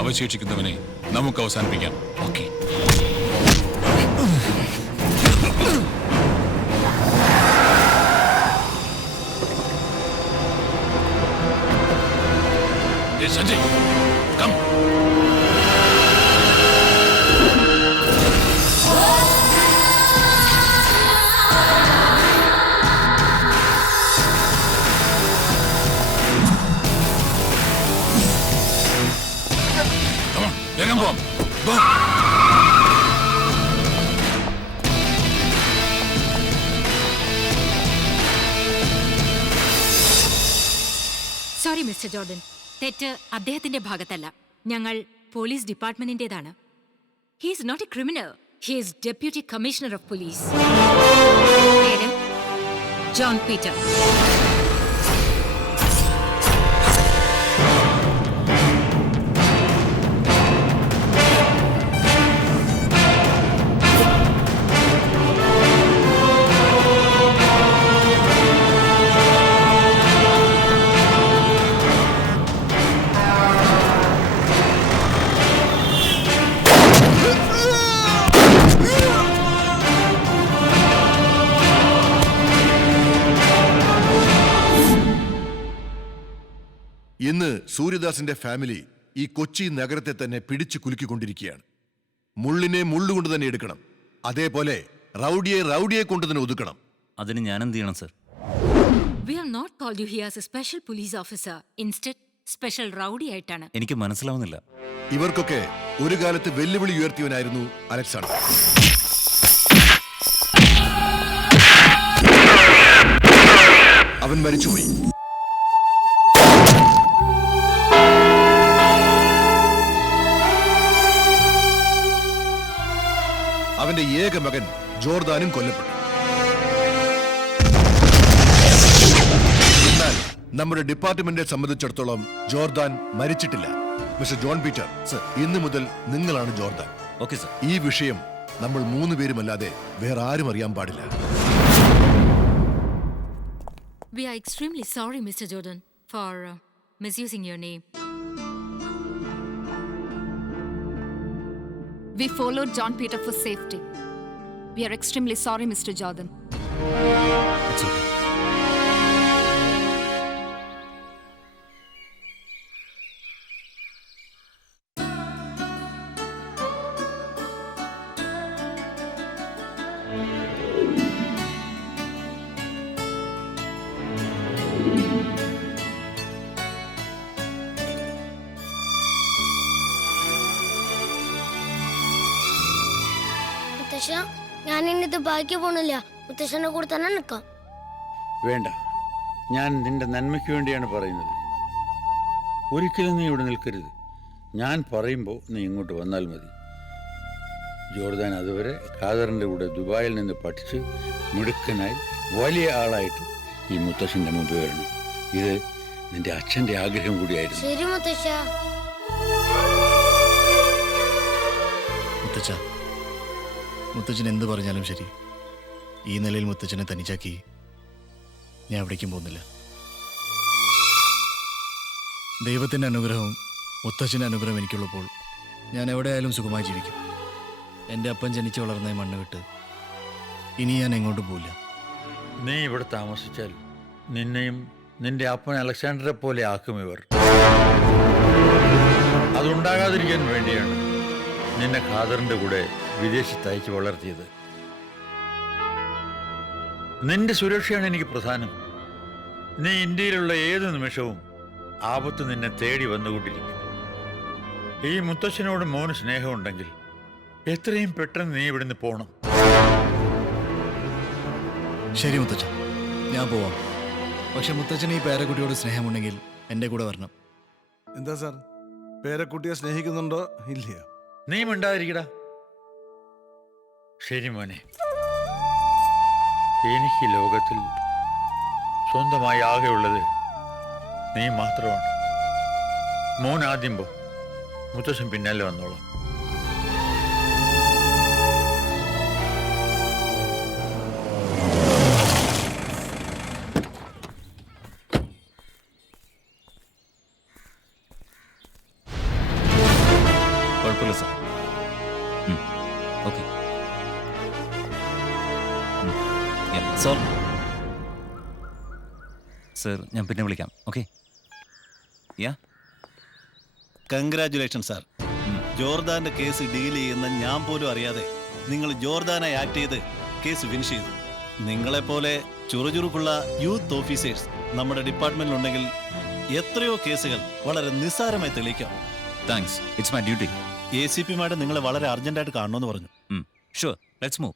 അവശേഷിക്കുന്നവനെ നമുക്ക് അവസാനിപ്പിക്കാം. ഓക്കെ. സഞ്ജയ്, കം. വേഗം പോവാം. സോറി മിസ്റ്റർ ജോർഡൻ, തെറ്റ് അദ്ദേഹത്തിന്റെ ഭാഗത്തല്ല. ഞങ്ങൾ പോലീസ് ഡിപ്പാർട്ട്മെന്റിന്റേതാണ്. He is not a criminal. He is deputy commissioner of police. പേര് ജോൺ പീറ്റർ. ഇന്ന് സൂര്യദാസിന്റെ ഫാമിലി ഈ കൊച്ചി നഗരത്തെ തന്നെ പിടിച്ചു കുലുക്കിക്കൊണ്ടിരിക്കുകയാണ്. മുള്ളിനെ മുള്ളുകൊണ്ട് തന്നെ എടുക്കണം, അതേപോലെ റൗഡിയെ റൗഡിയെ കൊണ്ട് തന്നെ ഒതുക്കണം. അതിന് ഞാൻ എന്ത് ചെയ്യണം sir? We have not called you here as a special police officer. Instead, special rowdy ആയിട്ടാണ്. എനിക്ക് മനസ്സിലാവുന്നില്ല. ഇവർക്കൊക്കെ ഒരു കാലത്ത് വെല്ലുവിളി ഉയർത്തിയവനായിരുന്നു അലക്സാണ്ടർ. അവൻ മരിച്ചുപോയി. അവന്റെ ഏക മകൻ ജോർദാനും കൊല്ലപ്പെട്ടു. എന്നാൽ നമ്മുടെ ഡിപ്പാർട്ട്മെന്റിനെ സംബന്ധിച്ചിടത്തോളം ജോർദാൻ മരിച്ചിട്ടില്ല. മിസ്റ്റർ ജോൺ പീറ്റർ, ഇന്നു മുതൽ നിങ്ങളാണ് ജോർദാൻ. Okay sir. ഈ വിഷയം നമ്മൾ 3 പേരുമല്ലാതെ വേറെ ആരും അറിയാൻ പാടില്ല. We are extremely sorry, Mr. Jordan, for misusing your name. We followed John Peter for safety. We are extremely sorry, Mr. Jordan. It's okay. മുത്തശ്ശ, ഞാൻ ഇന്നത്തെ ബാക്കി പോണില്ല. മുത്തശ്ശനെ കൂടെ തന്നെ നിൽക്കാം. വേണ്ട, ഞാൻ നിന്റെ നന്മയ്ക്ക് വേണ്ടിയാണ് പറയുന്നത്. ഒരിക്കലും നീ ഇവിടെ നിൽക്കരുത്. ഞാൻ പറയുമ്പോൾ നീ ഇങ്ങോട്ട് വന്നാൽ മതി. ജോർദാൻ അതുവരെ ഖാദറിൻ്റെ കൂടെ ദുബായിൽ നിന്ന് പഠിച്ച് മിടുക്കനായി വലിയ ആളായിട്ട് ഈ മുത്തശ്ശൻ്റെ മുമ്പ് വരണം. ഇത് നിന്റെ അച്ഛൻ്റെ ആഗ്രഹം കൂടിയായിരുന്നു. ശരി മുത്തശ്ശ. മുത്തച്ഛ, മുത്തച്ഛൻ എന്ത് പറഞ്ഞാലും ശരി, ഈ നിലയിൽ മുത്തച്ഛനെ തനിച്ചാക്കി ഞാൻ എവിടേക്കും പോകുന്നില്ല. ദൈവത്തിൻ്റെ അനുഗ്രഹവും മുത്തച്ഛൻ്റെ അനുഗ്രഹം എനിക്കുള്ളപ്പോൾ ഞാൻ എവിടെയായാലും സുഖമായി ജീവിക്കും. എൻ്റെ അപ്പൻ ജനിച്ചു വളർന്ന ഈ മണ്ണ് വിട്ട് ഇനി ഞാൻ എങ്ങോട്ടും പോവില്ല. നീ ഇവിടെ താമസിച്ചാൽ നിന്നെയും നിന്റെ അപ്പൻ അലക്സാണ്ടറെ പോലെ ആക്കും ഇവർ. അതുണ്ടാകാതിരിക്കാൻ വേണ്ടിയാണ് നിന്നെ ഖാദറിന്റെ കൂടെ വിദേശത്ത് അയച്ച് വളർത്തിയത്. നിന്റെ സുരക്ഷയാണ് എനിക്ക് പ്രധാനം. നീ ഇന്ത്യയിലുള്ള ഏത് നിമിഷവും ആപത്ത് നിന്നെ തേടി വന്നുകൊണ്ടിരിക്കും. ഈ മുത്തച്ഛനോട് മോന് സ്നേഹമുണ്ടെങ്കിൽ എത്രയും പെട്ടെന്ന് നീ ഇവിടുന്ന് പോണം. ശരി മുത്തച്ഛൻ, ഞാൻ പോവാം. പക്ഷെ മുത്തച്ഛന് ഈ പേരക്കുട്ടിയോട് സ്നേഹമുണ്ടെങ്കിൽ എൻ്റെ കൂടെ വരണം. എന്താ സാർ, പേരക്കുട്ടിയെ സ്നേഹിക്കുന്നുണ്ടോ ഇല്ല? നീ മിണ്ടാതിരിക്കടാ. ശരി മോനെ, എനിക്ക് ലോകത്തിൽ സ്വന്തമായി ആകെയുള്ളത് നീ മാത്രമാണ്. മോൻ ആദ്യം പോ, മുത്തശ്ശൻ പിന്നാലെ വന്നോളാം. കുഴപ്പമില്ല സാർ. Okay sir. സാർ ഞാൻ പിന്നെ വിളിക്കാം. ഓക്കെ. യാ, കൺഗ്രാറ്റുലേഷൻ സാർ. ജോർദാന്റെ കേസ് ഡീൽ ചെയ്യുന്ന ഞാൻ പോലും അറിയാതെ നിങ്ങൾ ജോർദാനായി ആക്ട് ചെയ്ത് കേസ് ഫിനിഷ് ചെയ്തു. നിങ്ങളെപ്പോലെ ചുറുചുറുക്കുള്ള യൂത്ത് ഓഫീസേഴ്സ് നമ്മുടെ ഡിപ്പാർട്ട്മെന്റിലുണ്ടെങ്കിൽ എത്രയോ കേസുകൾ വളരെ നിസ്സാരമായി തെളിയിക്കാം. Thanks, it's my duty. ACP madam നിങ്ങളെ വളരെ അർജന്റായിട്ട് കാണണമെന്ന് പറഞ്ഞു. Sure, let's move.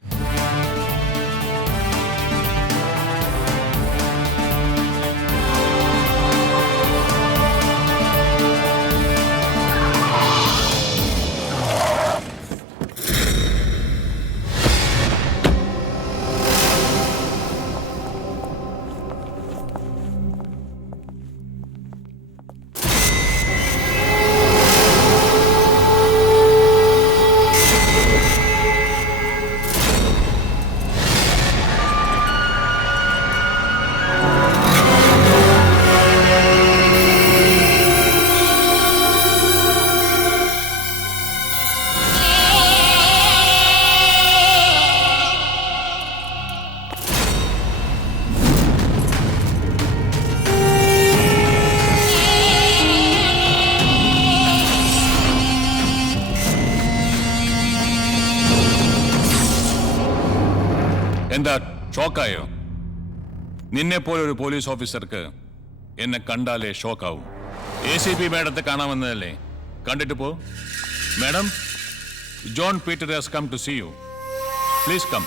എന്താ ഷോക്കായോ? നിന്നെ പോലെ ഒരു പോലീസ് ഓഫീസർക്ക് എന്നെ കണ്ടാലേ ഷോക്കാവും. ACP മാഡത്തെ കാണാമെന്നതല്ലേ? കണ്ടിട്ട് പോ. Madam, John Peter has come to see you. Please come.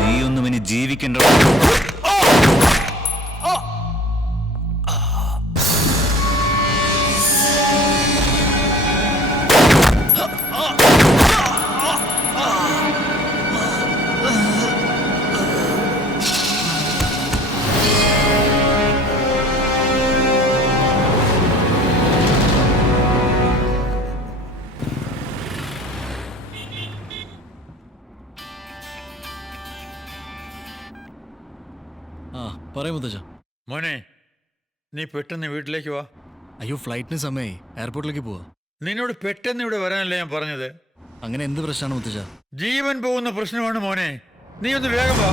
നീയൊന്നും ഇനി ജീവിക്കേണ്ട. ആ പറയും മുത്തച്ഛ. മോനെ, നീ പെട്ടെന്ന് വീട്ടിലേക്ക് വാ. അയ്യോ, ഫ്ലൈറ്റിന് സമയമായി, എയർപോർട്ടിലേക്ക് പോവാ. നിന്നോട് പെട്ടെന്ന് ഇവിടെ വരാനല്ലേ ഞാൻ പറഞ്ഞത്. അങ്ങനെ എന്ത് പ്രശ്നമാണ് മുത്തച്ഛ? ജീവൻ പോകുന്ന പ്രശ്നമാണ് മോനെ, നീ ഒന്ന് വേഗം വാ.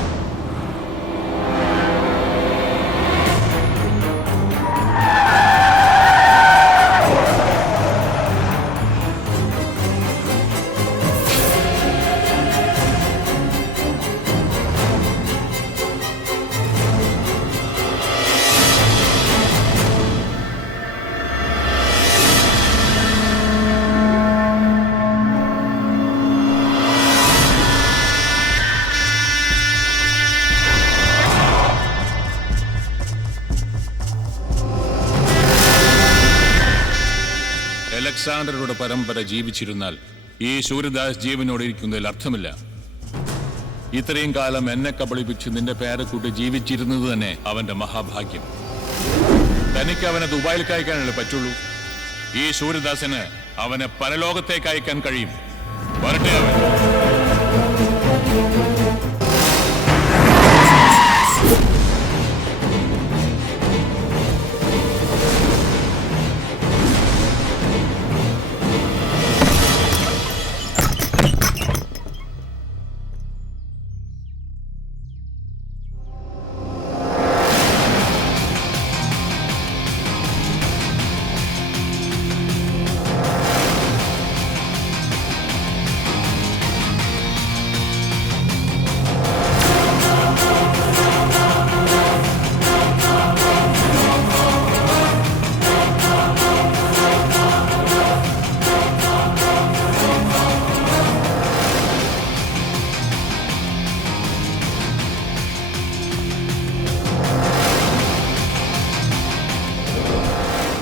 അലക്സാണ്ടറുടെ പരമ്പര ജീവിച്ചിരുന്നാൽ ഈ സൂര്യദാസ് ജീവനോട് ഇരിക്കുന്നതിൽ അർത്ഥമില്ല. ഇത്രയും കാലം എന്നെ കബളിപ്പിച്ച് നിന്റെ പേരക്കുട്ടി ജീവിച്ചിരുന്നത് തന്നെ അവന്റെ മഹാഭാഗ്യം. തനിക്ക് അവനെ ദുബായിലേക്ക് അയക്കാനല്ലേ പറ്റുള്ളൂ. ഈ സൂര്യദാസിന് അവനെ പരലോകത്തേക്ക് അയക്കാൻ കഴിയും. വരട്ടെ അവൻ.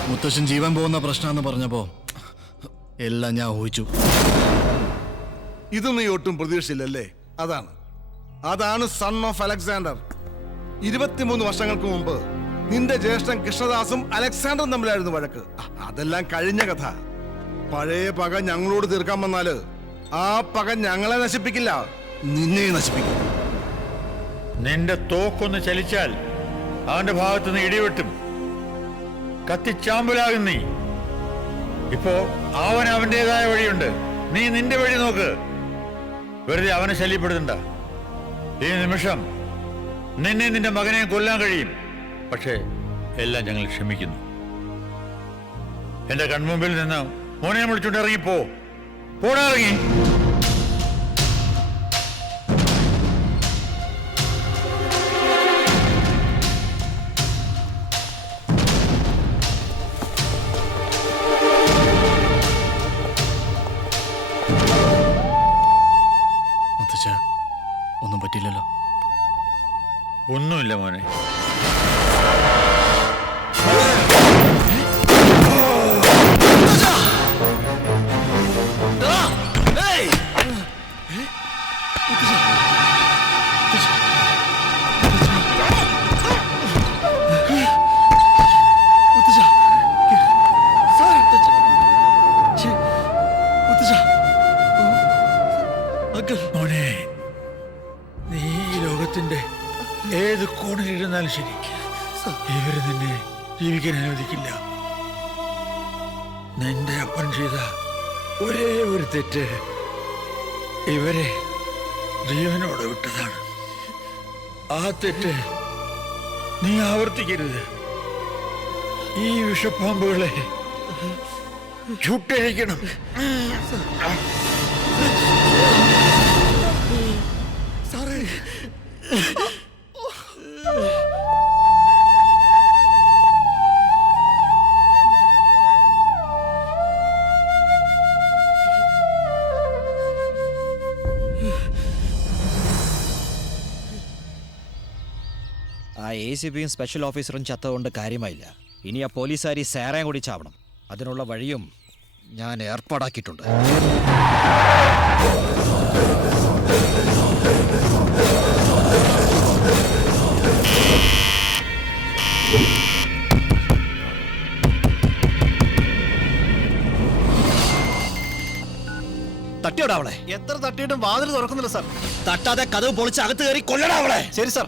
മുത്തശ്ശൻ ജീവൻ പോകുന്ന പ്രശ്നമെന്ന് പറഞ്ഞപ്പോ എല്ലാം ഞാൻ ഊഹിച്ചു. ഇത് നീ ഒട്ടും പ്രതീക്ഷിച്ചില്ലല്ലേ? അതാണ് സൺ ഓഫ് അലക്സാണ്ടർ. 23 വർഷങ്ങൾക്ക് മുമ്പ് നിന്റെ ജ്യേഷ്ഠൻ കൃഷ്ണദാസും അലക്സാണ്ടറും തമ്മിലായിരുന്നു വഴക്ക്. അതെല്ലാം കഴിഞ്ഞ കഥ. പഴയ പക ഞങ്ങളോട് തീർക്കാൻ വന്നാല് ആ പക ഞങ്ങളെ നശിപ്പിക്കില്ല, നിന്നെ നശിപ്പിക്കും. നിന്റെ തോക്കൊന്ന് ചലിച്ചാൽ അവന്റെ ഭാഗത്ത് നിന്ന് ഇടിവെട്ടും. കത്തിച്ചാമ്പലാകും നീ. ഇപ്പോ അവൻ അവന്റേതായ വഴിയുണ്ട്, നീ നിന്റെ വഴി നോക്ക്. വെറുതെ അവനെ ശല്യപ്പെടുത്തണ്ട. ഈ നിമിഷം നിന്നെ നിന്റെ മകനെയും കൊല്ലാൻ കഴിയും. പക്ഷേ എല്ലാം ഞങ്ങൾ ക്ഷമിക്കുന്നു. എന്റെ കൺമുമ്പിൽ നിന്ന് മോനെ വിളിച്ചുകൊണ്ട് ഇറങ്ങിപ്പോ. പോടാ, ഇറങ്ങി. ഒന്നും പറ്റില്ലല്ലോ? ഒന്നുമില്ല മോനെ. മോനെ, നീ ഈ ലോകത്തിന്റെ ഏത് കോണിലിരുന്നാലും ശരി, ഇവര് നിന്നെ ജീവിക്കാൻ അനുവദിക്കില്ല. നിന്റെ അപ്പൻ ചെയ്ത ഒരേ ഒരു തെറ്റ് ഇവരെ ജീവനോടെ വിട്ടതാണ്. ആ തെറ്റ് നീ ആവർത്തിക്കരുത്. ഈ വിഷപ്പാമ്പുകളെ ചുട്ടഴിക്കണം. സാറേ, ആ ACPയും സ്പെഷ്യൽ ഓഫീസറും ചത്തതുകൊണ്ട് കാര്യമായില്ല. ഇനി ആ പോലീസുകാരി സാറേയും കൂടി ചാവണം. അതിനുള്ള വഴിയും ഞാൻ ഏർപ്പാടാക്കിയിട്ടുണ്ട്. തട്ടിയോടാ അവളെ. എത്ര തട്ടിയിട്ടും വാതിൽ തുറക്കുന്നില്ല സാർ. തട്ടാതെ കതവ് പൊളിച്ച് അകത്ത് കയറി കൊല്ലടാ അവളെ. ശരി സാർ.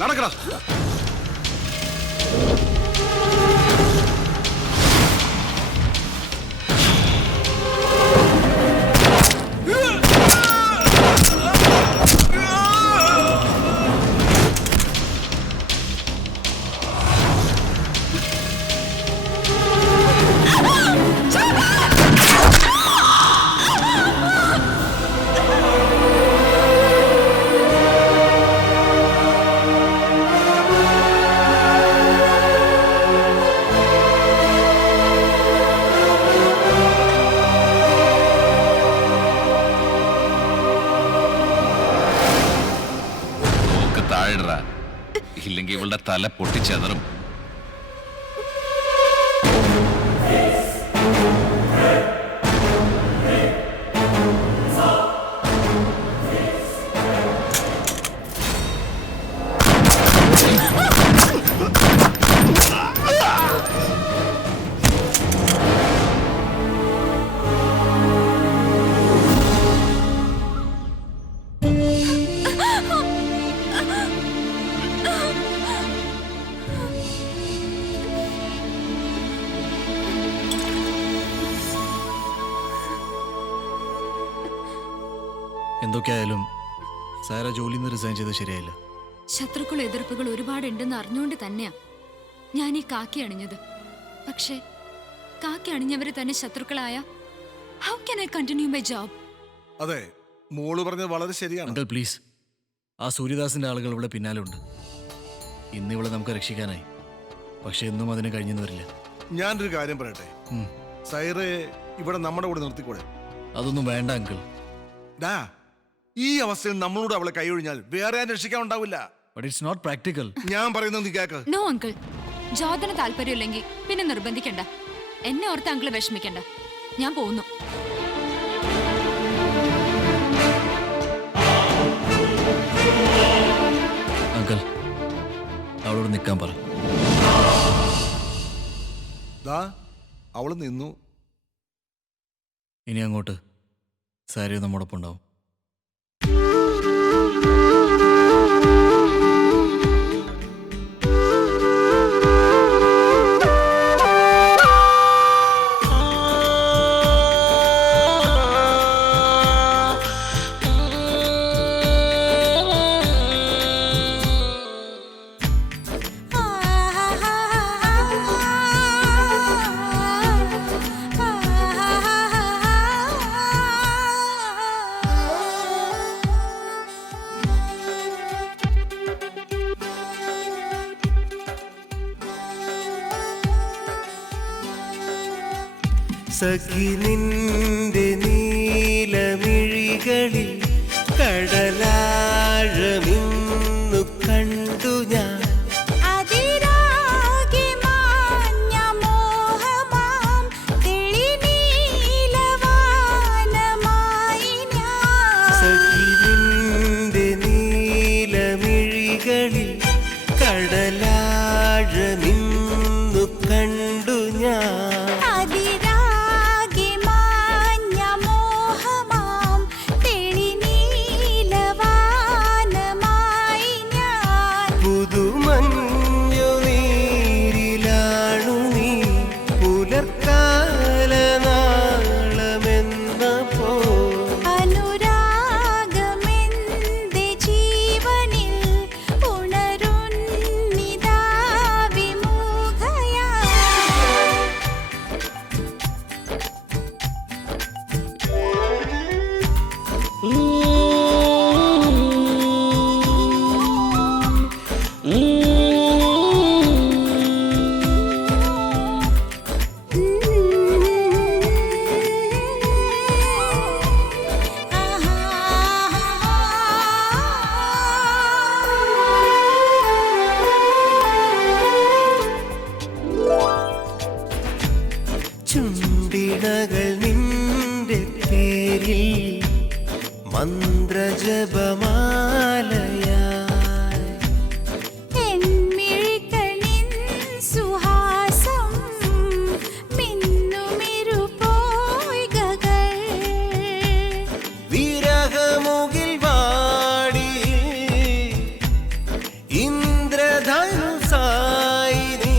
നടക്കടാ. ഇല്ലെങ്കിൽ ഇവളുടെ തല പൊട്ടിച്ചെതറും. എന്തൊക്കെയായാലും സാര ജോലിയിൽ നിന്ന് റിസൈൻ ചെയ്ത് ശരിയായില്ല. ശത്രുക്കൾ എതിർപ്പുകൾ ഒരുപാടുണ്ടെന്ന് അറിഞ്ഞുകൊണ്ട് തന്നെയാ ഞാൻ ഈ കാക്കി അണിഞ്ഞത്. പക്ഷേ കാക്കി അണിഞ്ഞവര് തന്നെ ശത്രുക്കളായ how can I continue my job? അതെ, മോള് പറഞ്ഞത് വളരെ ശരിയാണ്. അങ്കിൾ പ്ലീസ്, ആ സൂര്യദാസിന്റെ ആളുകൾ ഇവിടെ പിന്നാലെ ഉണ്ട്. ഇന്ന് ഇവിടെ നമുക്ക് രക്ഷിക്കാനായി, പക്ഷെ എന്നും അതിന് കഴിഞ്ഞെന്ന് വരില്ല. ഞാനൊരു കാര്യം പറയട്ടെ, സൈറെ ഇവിടെ നമ്മുടെ കൂടെ നിർത്തിക്കൂടെ? അതൊന്നും വേണ്ട അങ്കിൾ. ഡാ, ഈ അവസ്ഥയിൽ നമ്മളോട് അവളെ കൈയൊഴിഞ്ഞാൽ വേറെ ആരും രക്ഷിക്കാൻ ഉണ്ടാവില്ല. But it's not practical. ഞാൻ പറയുന്നത് നീ കേക്ക്. നോ അങ്കിൾ, ജോർദന് താല്പര്യമില്ലെങ്കിൽ പിന്നെ നിർബന്ധിക്കണ്ട. എന്നെ ഓർത്ത് അങ്കിൾ വിഷമിക്കണ്ട. ഞാൻ പോകുന്നു. അങ്കിൾ, അവളോട് നിൽക്കാൻ പറ. അവള് നിന്നു. ഇനി അങ്ങോട്ട് സാരി നമ്മോടൊപ്പം ഉണ്ടാവും. സഖി നിന്റെ നീലമിഴികളിൽ കടലാഴമിന്നു കണ്ടു ഞാൻ. സഖി നിന്റെ നീലമിഴികളിൽ കടലാഴമിന്നു കണ്ടു ഞാൻ. പുതുമഞ്ഞു നീരിലാണു നീ പുലർക്കാല നാളമെന്ന പോ. ചുണ്ടിണകൾ നിന്റെ പേരിൽ മന്ത്രജപമാലയാ. വിരഹമുകിൽ വാടി ഇന്ദ്രധനുസായി നീ.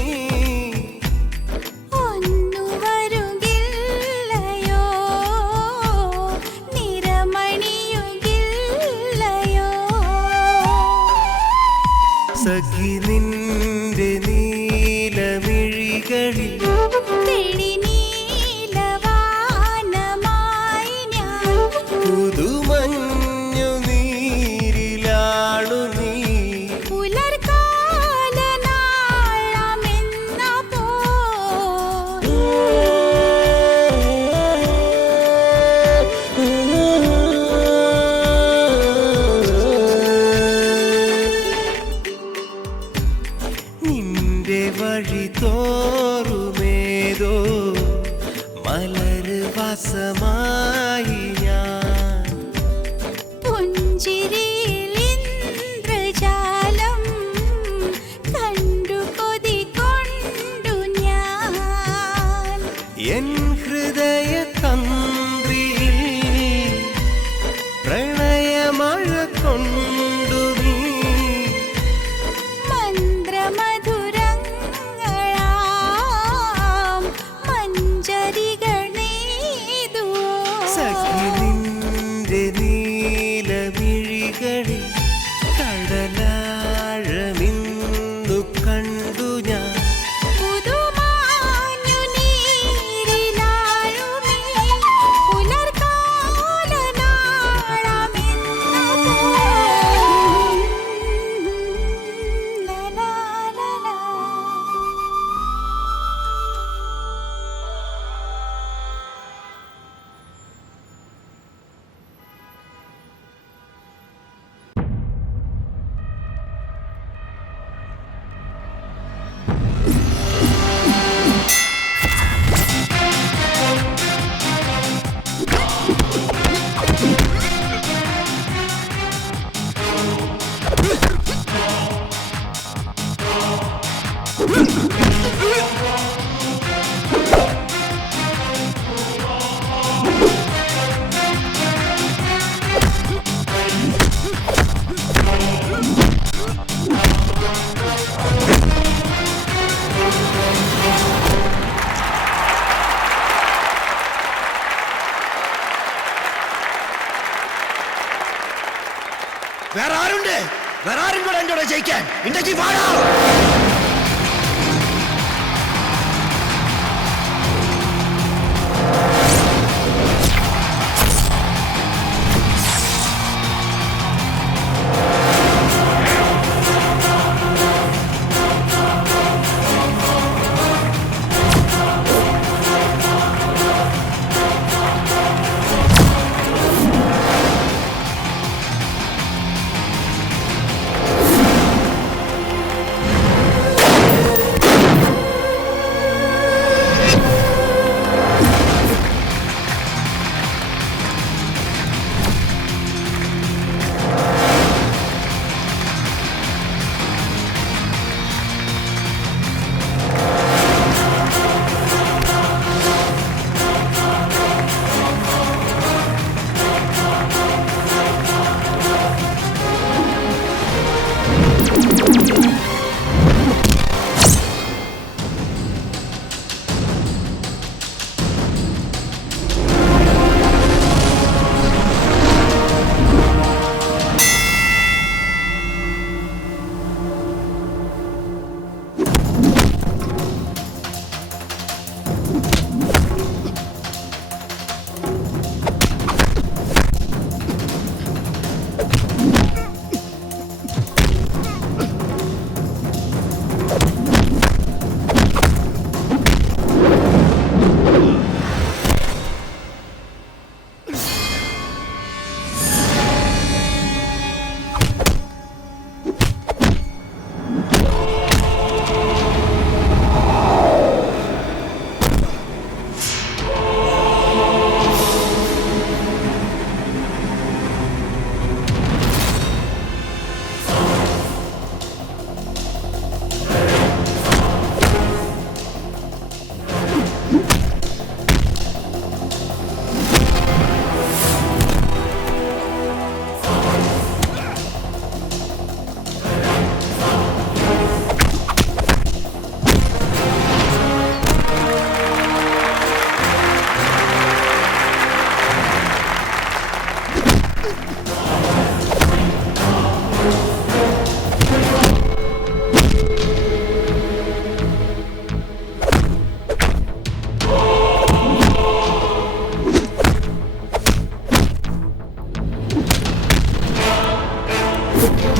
സഖി നിന്റെ നീലമിഴികളിൽ പുതുമഞ്ഞു നീരിലാണു നീ. നിന്റെ വഴി തോറുമേതോ മലര് വാസമായി ഞാൻ. എൻ ഹൃദയ തന്ത്രിയിൽ പ്രണയമഴ കൊണ്ടു നീ. സഖി നിന്റെ നീലമിഴികളിൽ കടലാഴമിന്നു കണ്ടു ഞാൻ. വേറെ ആരുണ്ട്? വേറെ ആരും കൂടെ എന്റെ കൂടെ ജയിക്കാൻ? ഇണ്ടക്കി വാടാ.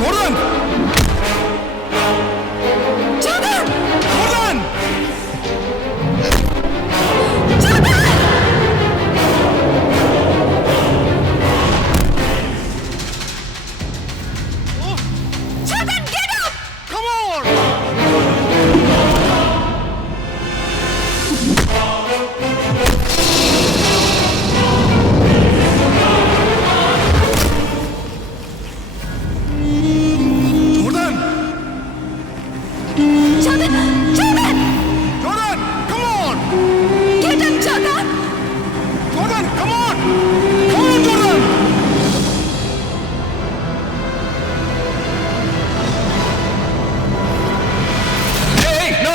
Jordan! Jordan! Jordan, get up! Come on! Jordan! Jordan! Jordan! Jordan, come on! Get up, Jordan! Jordan, come on! Come on, Jordan! Hey, no!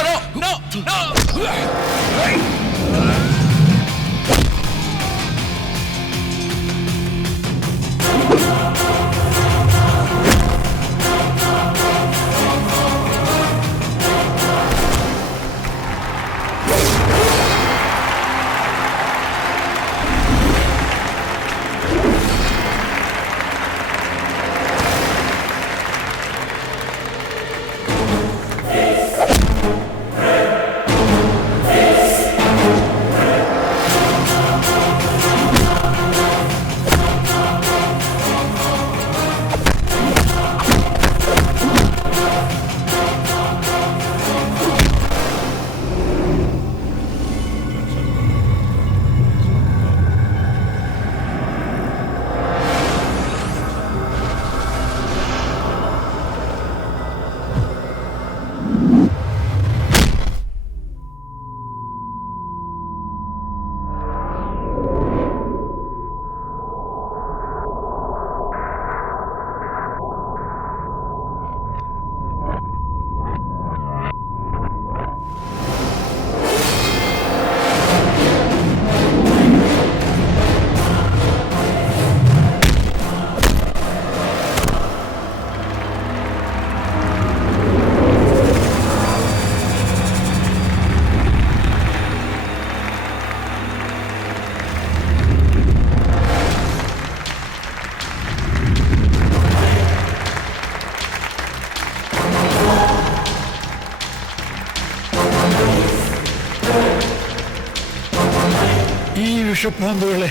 വിഷപ്പാമ്പുകളെ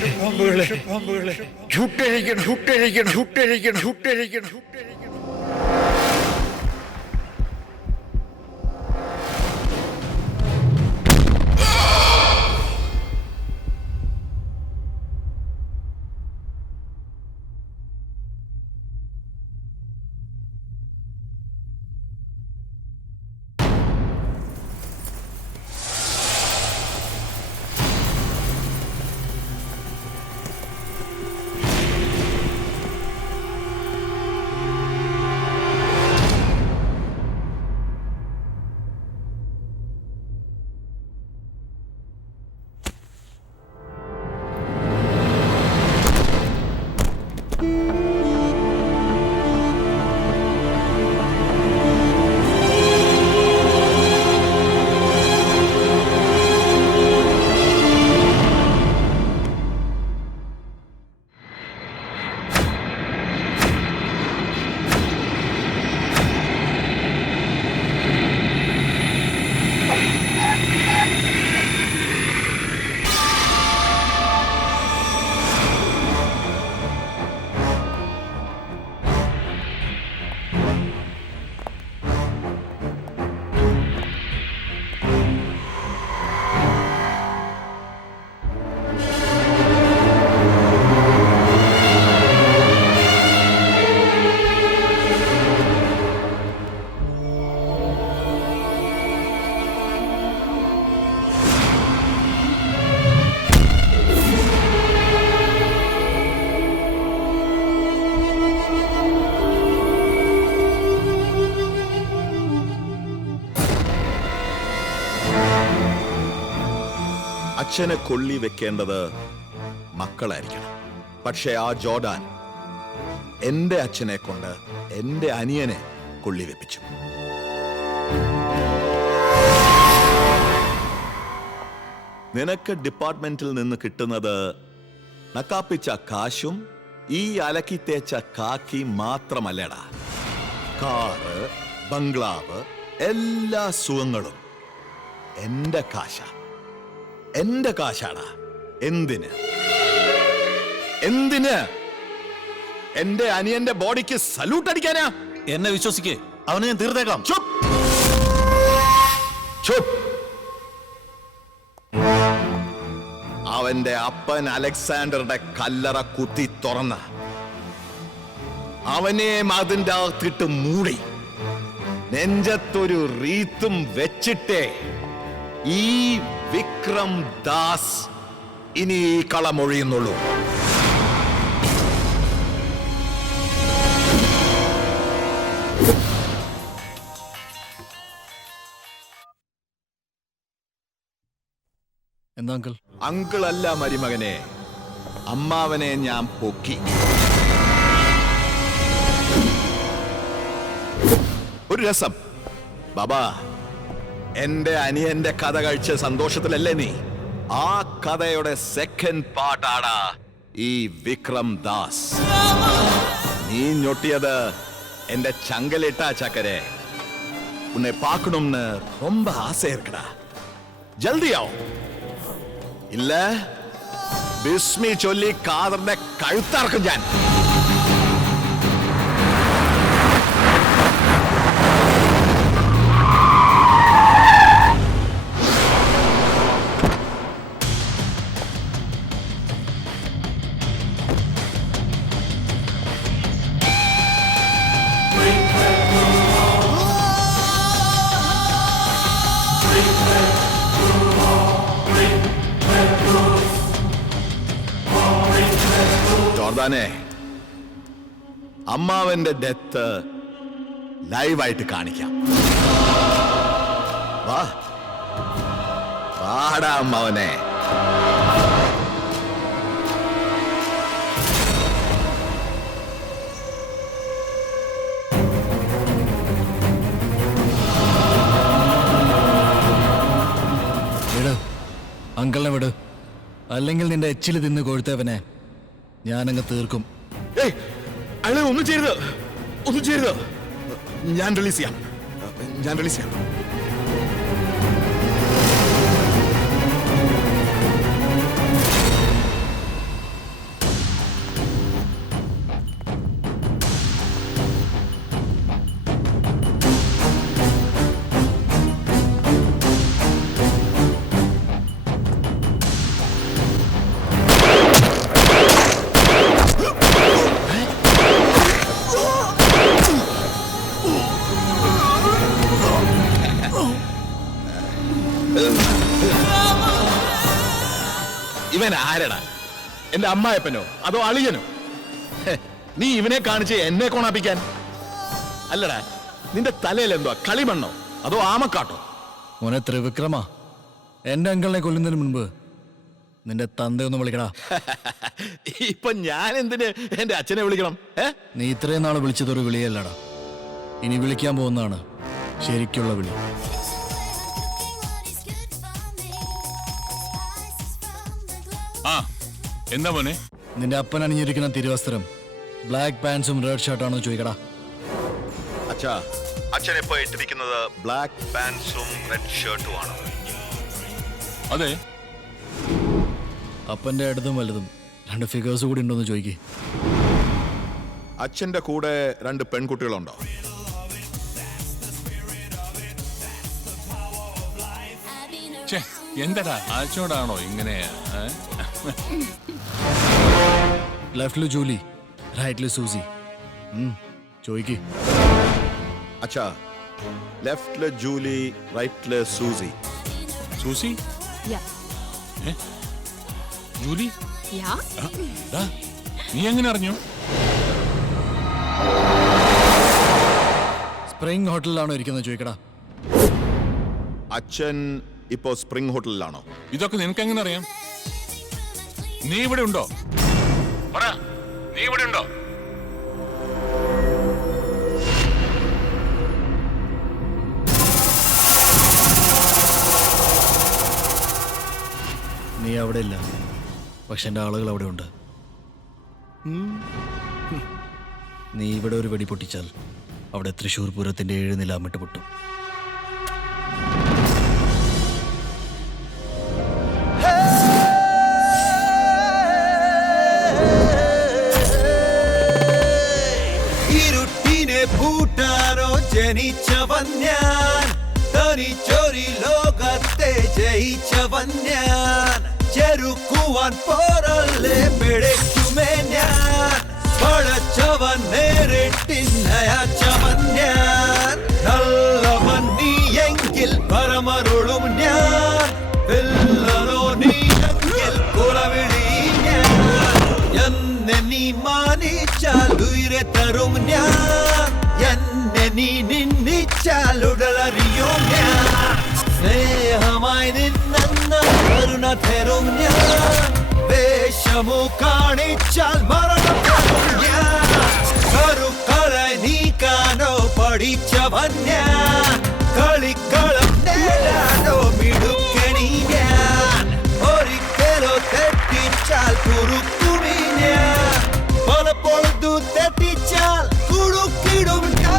ചുട്ടഴിക്കണം. അച്ഛനെ കൊള്ളി വെക്കേണ്ടത് മക്കളായിരിക്കണം. പക്ഷെ ആ ജോർഡാൻ എന്റെ അച്ഛനെ കൊണ്ട് എന്റെ അനിയനെ കൊള്ളി വെപ്പിച്ചു. നിനക്ക് ഡിപ്പാർട്ട്മെന്റിൽ നിന്ന് കിട്ടുന്നത് നക്കാപ്പിച്ച കാശും ഈ അലക്കി തേച്ച കാക്കി മാത്രമല്ലടാ. കാറ്, ബംഗ്ലാവ്, എല്ലാ സുഖങ്ങളും എന്റെ കാശാണ്. എന്തിന് എന്റെ അനിയന്റെ ബോഡിക്ക് സല്യൂട്ട് അടിക്കാനാ? എന്നെ വിശ്വസിക്കേ, അവനെ ഞാൻ തീർത്തേക്കാം. അവന്റെ അപ്പൻ അലക്സാണ്ടറുടെ കല്ലറ കുത്തി തുറന്ന അവനെ അതിന്റെ അകത്തിട്ട് മൂടി നെഞ്ചത്തൊരു റീത്തും വെച്ചിട്ടേ ഈ വിക്രം ദാസ് ഇനി ഈ കളമൊഴിയുന്നുള്ളൂ. എന്താ അങ്കിൾ? അങ്കിൾ അല്ല മരുമകനെ, അമ്മാവനെ ഞാൻ പൊക്കി. ഒരു രസം ബാബാ, എന്റെ അനിയന്റെ കഥ കഴിച്ച സന്തോഷത്തിലല്ലേ നീ? ആ കഥയുടെ സെക്കൻഡ് പാർട്ടാണ് ഈ വിക്രം ദാസ്. നീ ഞൊട്ടിയത് എന്റെ ചങ്കലിട്ടാ ചക്കരെ. ഉന്നെ പാക്കணும்னு ரொம்ப ஆசை இருக்குடா. ജൽദിയാവും. ഇല്ല ബിസ്മി ചൊല്ലി കാദറിന്റെ കഴുത്തറക്കും ഞാൻ. ജോർദാനെ, അമ്മാവന്റെ ഡെത്ത് ലൈവായിട്ട് കാണിക്കാം. വാടാ അമ്മാവനെ. വിട് അങ്കിളിനെ വിട്, അല്ലെങ്കിൽ നിന്റെ എച്ചില് തിന്ന് കൊഴുത്തവനെ ഞാനങ്ങ് തീർക്കും. ഒന്നും ചെയ്യരുത്. ഞാൻ റിലീസ് ചെയ്യാം. ഇവൻ ആരടാ? എന്റെ അമ്മായപ്പനോ അതോ അളിയനോ? നീ ഇവനെ കാണിച്ച് എന്നെ കോണാപ്പിക്കാൻ? അല്ലടാ, നിന്റെ തലയിൽ എന്തോ കളിമണ്ണോ അതോ ആമക്കാട്ടോ? മോനെ ത്രിവിക്രമ, എന്റെ അങ്കിളിനെ കൊല്ലുന്നതിന് മുൻപ് നിന്റെ തന്തയൊന്ന് വിളിക്കടാ. ഇപ്പൊ ഞാൻ എന്തിന് എന്റെ അച്ഛനെ വിളിക്കണം? നീ ഇത്രയും നാള് വിളിച്ചതൊരു വിളിയല്ലടാ, ഇനി വിളിക്കാൻ പോകുന്നതാണ് ശരിക്കുള്ള വിളി. എന്താ മോനെ? നിന്റെ അപ്പൻ അണിഞ്ഞിരിക്കുന്ന തിരുവസ്ത്രം ബ്ലാക്ക് പാൻസും റെഡ് ഷർട്ടാണോ ചോദിക്കടാ. അച്ഛൻ ഇപ്പൊ ഇട്ടിരിക്കുന്നത് ബ്ലാക്ക് പാൻസും റെഡ് ഷർട്ടും ആണ്. അതെ. അപ്പന്റെ അടുത്തും വലുതും 2 ഫിഗേഴ്സ് കൂടി ഉണ്ടോന്ന് ചോദിക്കേ. അച്ഛന്റെ കൂടെ 2 പെൺകുട്ടികളുണ്ടോ? എന്താടാ അച്ഛനോടാണോ ഇങ്ങനെ? ലെഫ്റ്റില് ജൂലി, റൈറ്റില് സൂസി. ചോദിക്കേ. അച്ഛാ, ലെഫ്റ്റില് ജൂലി, റൈറ്റില് സൂസി. സൂസി? ജൂലി? നീ എങ്ങനെ അറിഞ്ഞു? സ്പ്രിംഗ് ഹോട്ടലിലാണോ ഇരിക്കുന്നത് ചോദിക്കടാ. അച്ഛൻ ഇപ്പോ സ്പ്രിംഗ് ഹോട്ടലിലാണോ? ഇതൊക്കെ നിനക്ക് എങ്ങനെ അറിയാം? നീ ഇവിടെ ഉണ്ടോ? നീ ഇവിടെ ഉണ്ടോ? നീ അവിടെ ഇല്ല, പക്ഷെ എൻ്റെ ആളുകൾ അവിടെ ഉണ്ട്. നീ ഇവിടെ ഒരു വെടി പൊട്ടിച്ചാൽ അവിടെ തൃശ്ശൂർ പൂരത്തിന്റെ 7 നിലാമിട്ട് പൊട്ടും. ഇരുട്ടിനെ പൂട്ടാനോ ജനിച്ചവൻ ഞാൻ, തനിച്ചൊരു ലോകത്തെ ജയിച്ചവൻ ഞാൻ, ചെറുക്കുവാൻ പോരല്ലേ പിഴയ്ക്കുമേ ഞാൻ, പഴച്ചവൻ നേരിട്ടിന്നയച്ചവൻ ഞാൻ, നല്ലവൻ നീ എങ്കിൽ പരമരുളും ഞാൻ, വില്ലനോ നീ എങ്കിൽ കുലവിളി ഞാൻ, എന്നെ നീ മാനിച്ചാൽ ഉയരെ തരും ഞാൻ, എന്നെ നീ നിന്ദിച്ചാൽ ഉടലറിയും ഞാൻ, സ്നേഹമായി നിന്നെന്ന കരുണ തരും ഞാൻ, വേഷമോ കാണിച്ചാൽ മരണം തരും ഞാൻ, കരുക്കളെ നീക്കാനോ പഠിച്ചവൻ ഞാൻ, കളിക്കളം നേടാനോ മിടുക്കണി ഞാൻ, ഒരിക്കലോ തെറ്റിച്ചാൽ കുറുക്കുമി ഞാൻ, പലപ്പോഴു തെറ്റിച്ചാൽ കുടുക്കിടും ഞാൻ.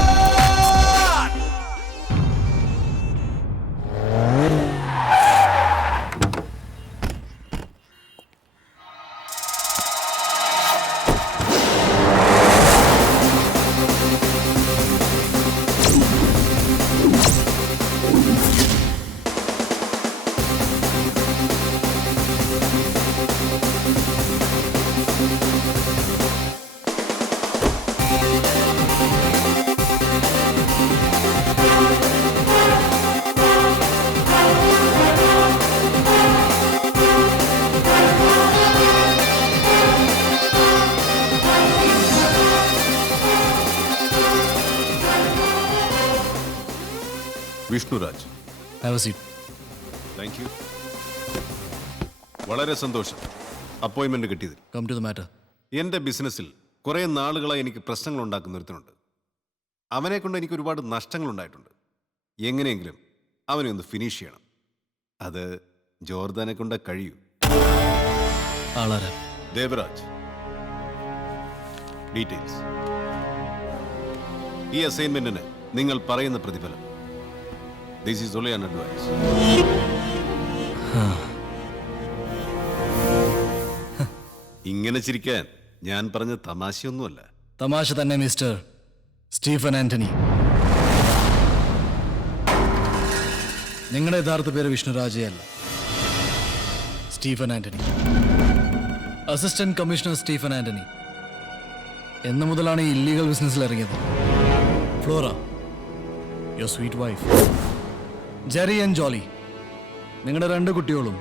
Vishnuraj, thank you. വളരെ സന്തോഷം അപ്പോയിന്റ്മെന്റ് കിട്ടിയതിൽ. Come to the matter. എൻ്റെ ബിസിനസ്സിൽ കുറേ നാളുകളായി എനിക്ക് പ്രശ്നങ്ങൾ ഉണ്ടാക്കുന്ന ഒരുത്തനുണ്ട്. അവനെ കൊണ്ട് എനിക്ക് ഒരുപാട് നഷ്ടങ്ങളുണ്ടായിട്ടുണ്ട്. എങ്ങനെയെങ്കിലും അവനെ ഒന്ന് ഫിനിഷ് ചെയ്യണം. അത് ജോർദാനെ കൊണ്ട് കഴിയൂ. ദേവരാജ്. ഡീറ്റെയിൽസ്. ഈ അസൈൻമെന്റിന് നിങ്ങൾ പറയുന്ന പ്രതിഫലം. This is only an advice. ഇങ്ങനെ ചിരിക്കാൻ ഞാൻ പറഞ്ഞ തമാശയൊന്നുമല്ല. തമാശ തന്നെ മിസ്റ്റർ സ്റ്റീഫൻ ആന്റണി. നിങ്ങളുടെ യഥാർത്ഥ പേര് വിഷ്ണുരാജേ അല്ല, Stephen Antony. Assistant commissioner Stephen Antony. എന്ന് മുതലാണ് ഈ ഇല്ലീഗൽ ബിസിനസ്സിൽ ഇറങ്ങിയത്? Flora, your sweet wife. Jerry and Jolly, നിങ്ങളുടെ 2 കുട്ടികളും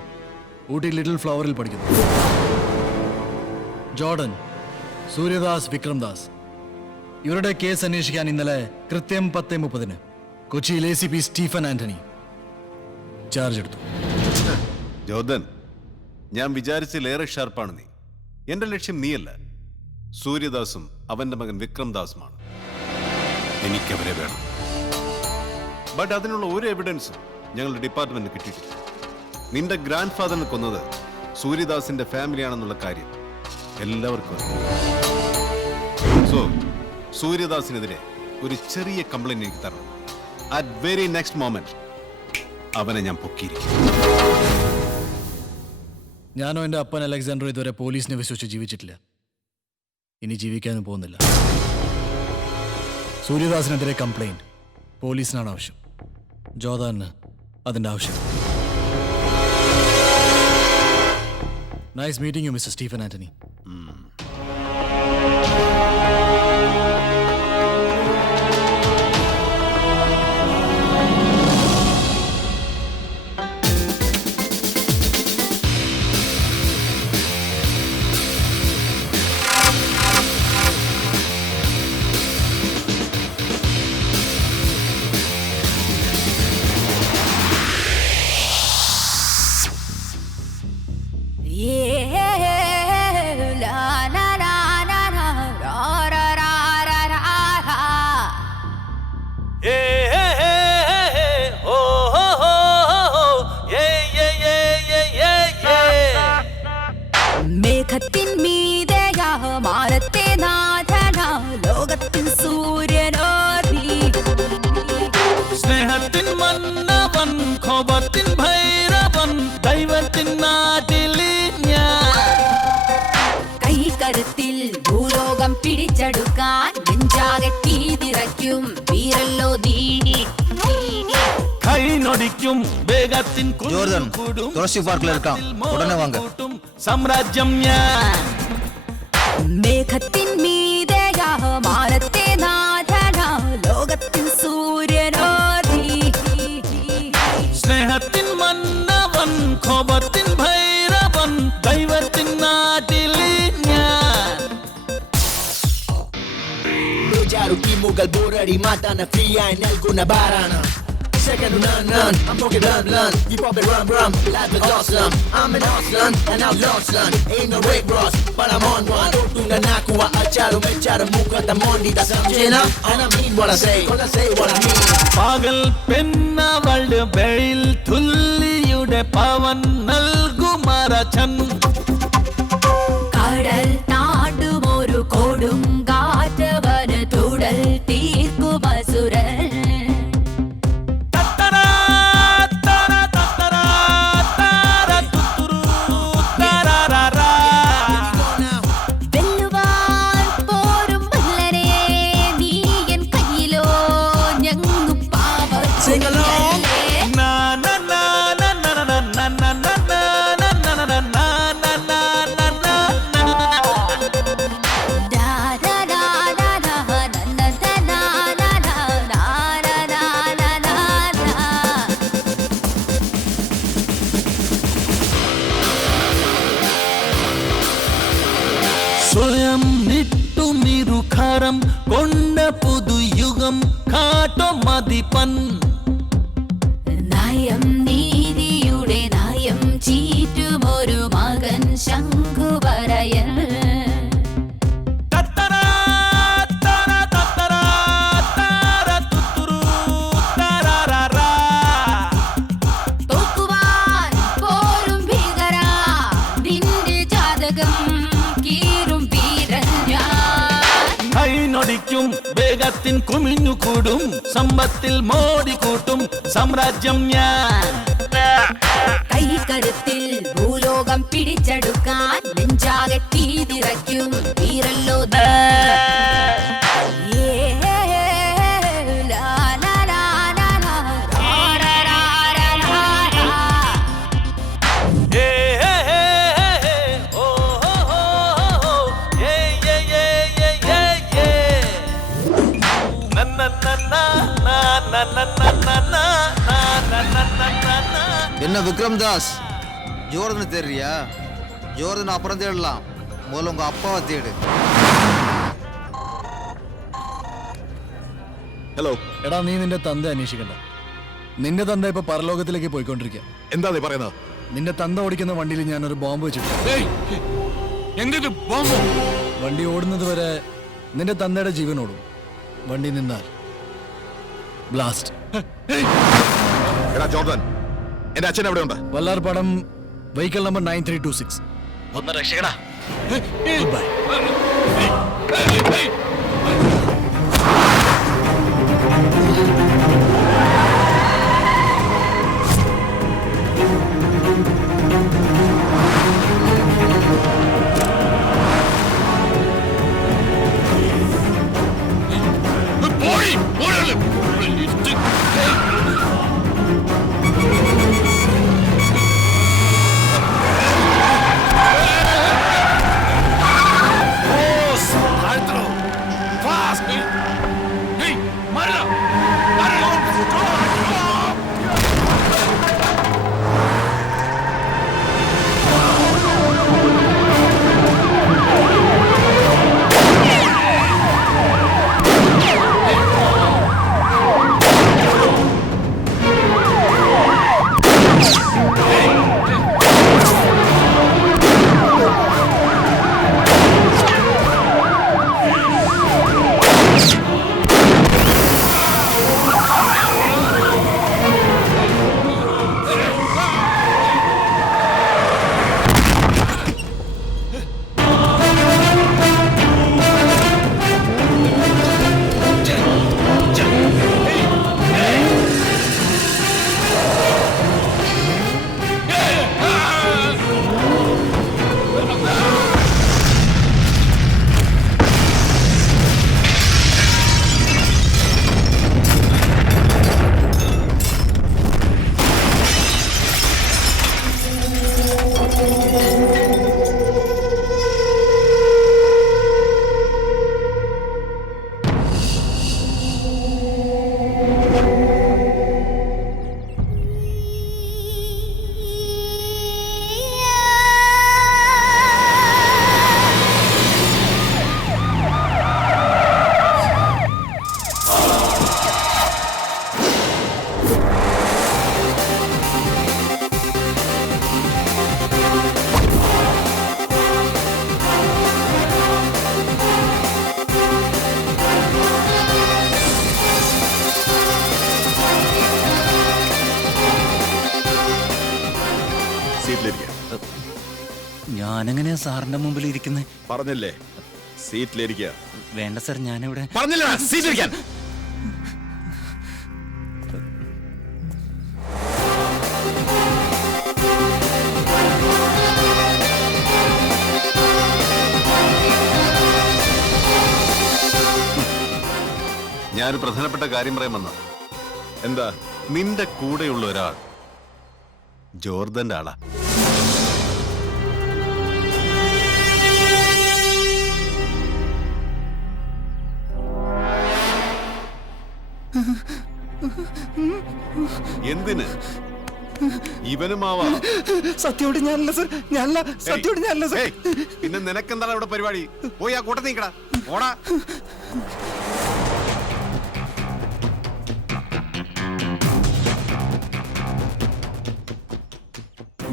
ഊട്ടി ലിറ്റിൽ ഫ്ലവറിൽ പഠിക്കുന്നു. ജോർഡൻ, സൂര്യദാസ്, വിക്രംദാസ്. ഇവരുടെ കേസ് അന്വേഷിക്കാൻ ഇന്നലെ കൃത്യം 10:30 കൊച്ചിയിൽ ACP സ്റ്റീഫൻ ആന്റണി ചാർജ് എടുത്തു. ജോർദൻ, ഞാൻ വിചാരിച്ചതിലേറെ ഷാർപ്പാണ് നീ. എന്റെ ലക്ഷ്യം നീയല്ല, സൂര്യദാസും അവന്റെ മകൻ വിക്രംദാസുമാണ്. എനിക്കവരെ വേണം. ബട്ട് അതിനുള്ള ഒരു എവിഡൻസും ഞങ്ങളുടെ ഡിപ്പാർട്ട്മെന്റിന് കിട്ടിയിട്ടില്ല. നിന്റെ ഗ്രാൻഡ് ഫാദറിനെ കൊന്നത് സൂര്യദാസിന്റെ ഫാമിലിയാണെന്നുള്ള കാര്യം എല്ലാവർക്കും അറിയാം. സോ സൂര്യദാസിനെതിരെ ഒരു ചെറിയ കംപ്ലൈന്റ് എനിക്ക് തരണം. അറ്റ് വെരി നെക്സ്റ്റ് മൊമെന്റ് അവനെ ഞാൻ പൊക്കിയിരിക്കും. ഞാനോ എൻ്റെ അപ്പൻ അലക്സാണ്ടർ ഇതുവരെ പോലീസിനെ വിശ്വസിച്ച് ജീവിച്ചിട്ടില്ല. ഇനി ജീവിക്കാനും പോകുന്നില്ല. സൂര്യദാസിനെതിരെ കംപ്ലൈന്റ് പോലീസിനാണ് ആവശ്യം. ജോർദാന് അതിൻ്റെ ആവശ്യം. Nice meeting you mister Stephen Antony. മേഘത്തിൻ മീതയാ മാനത്തെ നാഥനാ ലോകത്തിൻ സൂര്യനോ നീ തീതിരയ്ക്കും വീരല്ലോ നീ കൈനൊടിക്കും വേഗത്തിൻ ജോർദൻ തുളസി പാർക്കിൽ ഇരിക്കാം ഉടനെ വാങ്ങ സാമ്രാജ്യം ഞാൻ മേഘത്തിൻ മീതയാ മാനത്തെ നാഥനാ ലോകത്തിൻ സൂര്യനോ സ്നേഹത്തിൻ മന്നവൻ കോപത്തിൻ ഭൈരവൻ ദൈവത്തിൻ നാട്ടിൽ ഞാൻ Jaruki mugal borari mata na fria en alguna barana. Second none, I'm talking blunt. You pop it rum, like a awesome. I'm an awesome, and I'm lost son. Ain't no Rick Ross, but I'm on one. Tunga nakuwa acharu mecharu muka tamondi da samjena. And I mean what I say, cause I say what I mean. പകൽ പെണ്ണവളുടെ വെയിൽ തുല്ലിയുടെ പവൻ നൽകുമറച്ചൻ കടൽ താണ്ടുമൊരു കൊടുങ്കാറ്റവന് തുടൽ തീർക്കുമസുരൻ വെല്ലുവാൻ പോരും വല്ലരെ നീ എൻ കയ്യിലോ ഞങ്ങു Sing along. സ്വയം നിട്ടുമിരുഖരം കൊണ്ട പുതുയുഗം കാട്ടോ മതിപ്പൻ നയം നീതിയുടെ നയം ചീറ്റുമൊരു മകൻ ശംഖുവരയൻ തോക്കുവാൻ പോരും ഭീകര നിന്റെ ജാതകം കീറും വീരൻ ഞാൻ കൈനൊടിക്കും വേഗത്തിൻ കുമിഞ്ഞുകൂടും സമ്പത്തിൽ മോടിക്കൂട്ടും സാമ്രാജ്യം ഞാൻ കൈകരുത്തിൽ ഭൂലോകം പിടിച്ചെടുക്കാൻ നെഞ്ചാകെ തീതിരയ്ക്കും വീരല്ലോ നീ. என்ன விக்ரம் தாஸ் ஜோர்தனை தேடுறியா? ஜோர்தனை அப்புறம் தேடலாம், முதல்ல உங்க அப்பாவை தேடு. ഹലോ എടാ നീ നിന്റെ തന്ത അന്വേഷിക്കണ്ട. നിന്റെ തന്ത ഇപ്പൊ പരലോകത്തിലേക്ക് പോയിക്കൊണ്ടിരിക്കുക. എന്താ നീ പറയുന്നത്? നിന്റെ തന്ത ഓടിക്കുന്ന വണ്ടിയിൽ ഞാനൊരു ബോംബ് വെച്ചിട്ടുണ്ട്. വണ്ടി ഓടുന്നത് വരെ നിന്റെ തന്തയുടെ ജീവൻ ഓടും. വണ്ടി നിന്നാൽ ബ്ലാസ്റ്റ്. എടാ ജോർദൻ, എന്റെ അച്ഛൻ എവിടെ ഉണ്ട്? Vallarpadam vehicle number 9326. ഒന്ന് രക്ഷകടാ. Good bye. താനെങ്ങനെയാ സാറിന്റെ മുമ്പിൽ ഇരിക്കുന്നത്? പറഞ്ഞില്ലേ സീറ്റിലിരിക്കുക. വേണ്ട സാർ, ഞാനിവിടെ പറഞ്ഞില്ല സീറ്റിലിരിക്കാൻ. ഞാനൊരു പ്രധാനപ്പെട്ട കാര്യം പറയാൻ വന്ന. എന്താ? നിന്റെ കൂടെയുള്ള ഒരാൾ ജോർദന്റെ ആളാ. എന്തിന്? ഇവനുമാവാ. സത്യോട് ഞാനല്ല സർ, ഞാനല്ല. സത്യോട് ഞാനല്ല സർ. പിന്നെ നിനക്കെന്താണ് ഇവിടെ പരിപാടി? പോയി ആ കൂട്ടത്തിൽ നിൽക്കടാ. ഓടാ.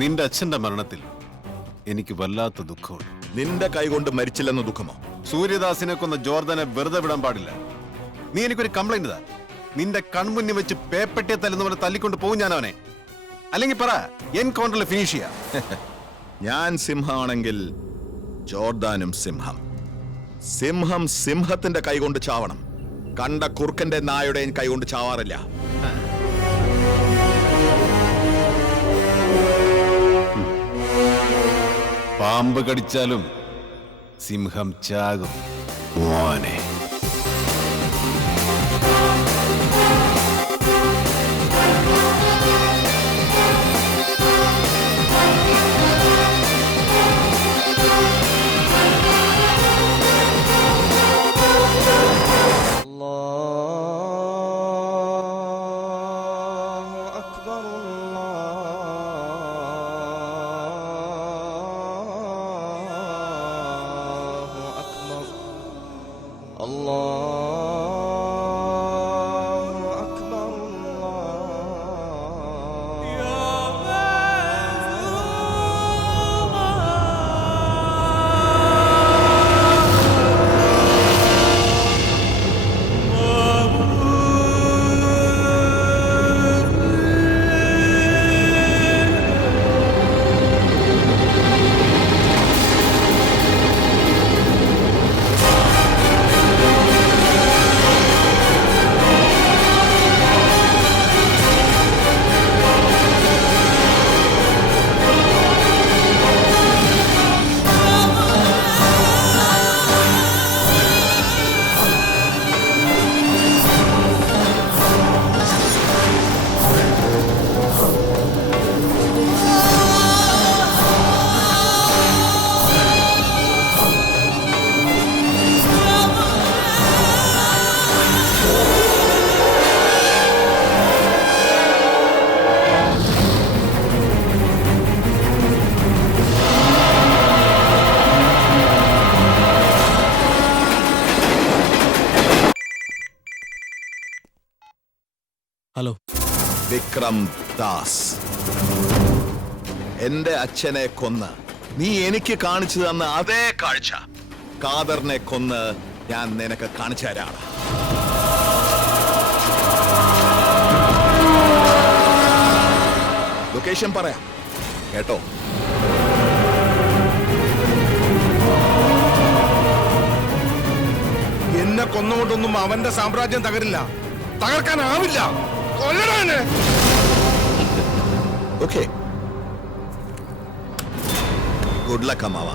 നിന്റെ അച്ഛന്റെ മരണത്തിൽ എനിക്ക് വല്ലാത്ത ദുഃഖമുണ്ട്. നിന്റെ കൈകൊണ്ട് മരിച്ചില്ലെന്ന ദുഃഖമോ? സൂര്യദാസിനെ കൊന്ന ജോർദനെ വെറുതെ വിടാൻ പാടില്ല. നീ എനിക്കൊരു കംപ്ലൈന്റ് താ. നിന്റെ കൺമുന്നിൽ വെച്ച് പേപ്പട്ടിയെ തല്ലുന്ന പോലെ തല്ലിക്കൊണ്ട് പോകും ഞാൻ അവനെ. അല്ലെങ്കിൽ പറ, എൻകൗണ്ടറിൽ ഫിനിഷ് ചെയ്യാം. ഞാൻ സിംഹമാണെങ്കിൽ ജോർദാനും സിംഹം. സിംഹം സിംഹത്തിന്റെ കൈകൊണ്ട് ചാവണം. കണ്ട കുറുക്കന്റെ നായുടെയും കൈകൊണ്ട് ചാവാറില്ല. പാമ്പ് കടിച്ചാലും സിംഹം ചാകും മോനെ. ഹലോ. വിക്രം ദാസ്, എന്റെ അച്ഛനെ കൊന്ന് നീ എനിക്ക് കാണിച്ചു തന്ന അതേ കാഴ്ച ഖാദറിനെ കൊന്ന് ഞാൻ നിനക്ക് കാണിച്ചു തരാണ്. ലൊക്കേഷൻ പറയാം കേട്ടോ. എന്നെ കൊന്നുകൊണ്ടൊന്നും അവന്റെ സാമ്രാജ്യം തകരില്ല, തകർക്കാനാവില്ല. കൊല്ലണേ. ഓക്കെ, ഗുഡ് ലക്ക് അമ്മാവ.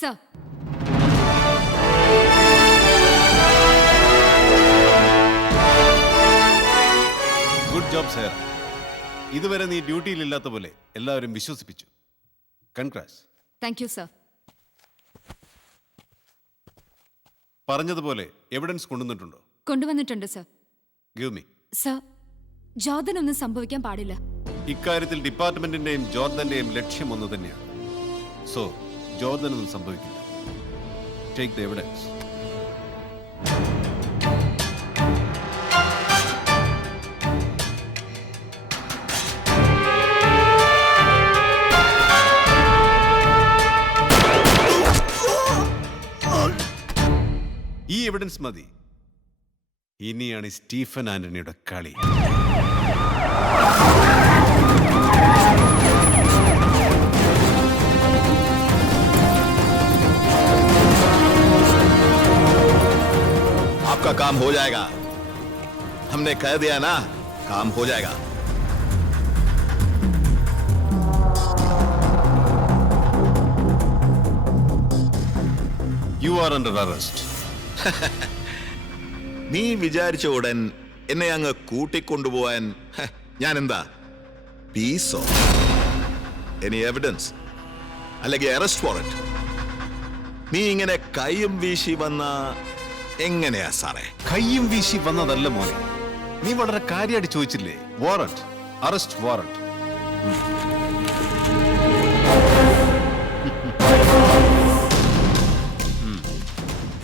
സർ. Good job sir. ഇതുവരെ നീ ഡ്യൂട്ടിയിലില്ലാത്ത പോലെ എല്ലാവരും വിശ്വസിപ്പിച്ചു. കൺഗ്രാറ്റ്സ്. Thank you sir. പറഞ്ഞതുപോലെ എവിഡൻസ് കൊണ്ടുവന്നിട്ടുണ്ടോ? കൊണ്ടുവന്നിട്ടുണ്ട് സർ. Give me. സർ, ജോർദനൊന്നും സംഭവിക്കാൻ പാടില്ല. ഇക്കാര്യത്തിൽ ഡിപ്പാർട്ട്മെന്റിന്റെയും ജോർദന്റെയും ലക്ഷ്യം ഒന്ന് തന്നെയാണ്. സോ ജോർദനൊന്നും സംഭവിക്കില്ല. Take the evidence. ഈ എവിഡൻസ് മതി. ഇനിയാണ് സ്റ്റീഫൻ ആന്റണിയുടെ കളി. आपका काम हो जाएगा. हमने कह दिया ना, काम हो जाएगा. You are under arrest. നീ വിചാരിച്ച ഉടൻ എന്നെ അങ്ങ് കൂട്ടിക്കൊണ്ടുപോവാൻ ഞാൻ എന്താ പീസോ? എനി എവിഡൻസ് അല്ലെങ്കിൽ അറസ്റ്റ് വാറന്റ്? നീ ഇങ്ങനെ കൈയും വീശി വന്ന എങ്ങനെയാ സാറേ? കൈയും വീശി വന്നതല്ല മോനെ, നീ വളരെ കാര്യമായിട്ട് ചോദിച്ചില്ലേ? Warrant, arrest warrant.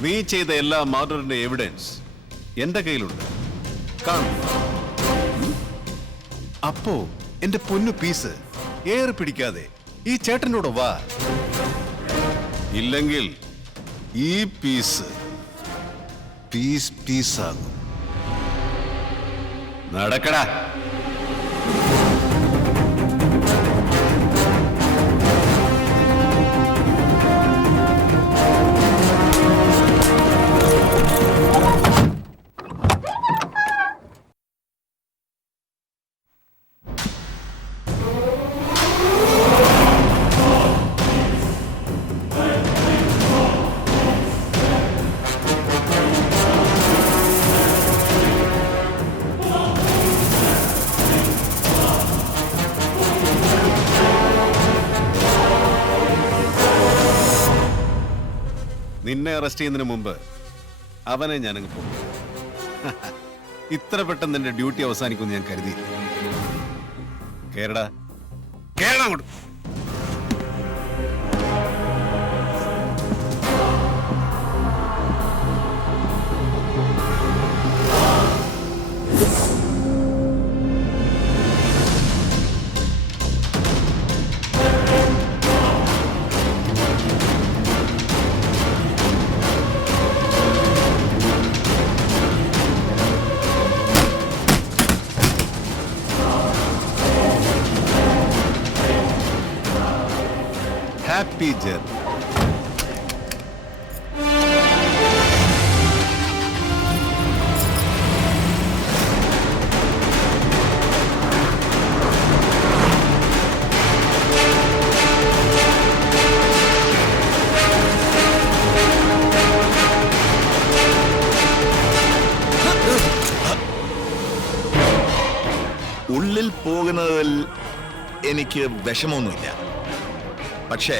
നീ ചെയ്ത എല്ലാ മർഡറിന്റെ എവിഡൻസ് എന്റെ കയ്യിലുണ്ട്. കാണും. അപ്പോ എന്റെ പൊന്നു പീസ് ഏറെ പിടിക്കാതെ ഈ ചേട്ടൻ്റെ കൂടെ വാ. ഇല്ലെങ്കിൽ ഈ പീസ് പീസാകും. നടക്കടാ. നിന്നെ അറസ്റ്റ് ചെയ്യുന്നതിന് മുമ്പ് അവനെ ഞാനങ്ങ് പോകും. ഇത്ര പെട്ടെന്ന് എന്റെ ഡ്യൂട്ടി അവസാനിക്കുമെന്ന് ഞാൻ കരുതി. കേരള അങ്ങോട്ട്. Happy journey. ഉള്ളിൽ പോകുന്നതിൽ എനിക്ക് വിഷമമൊന്നുമില്ല. പക്ഷേ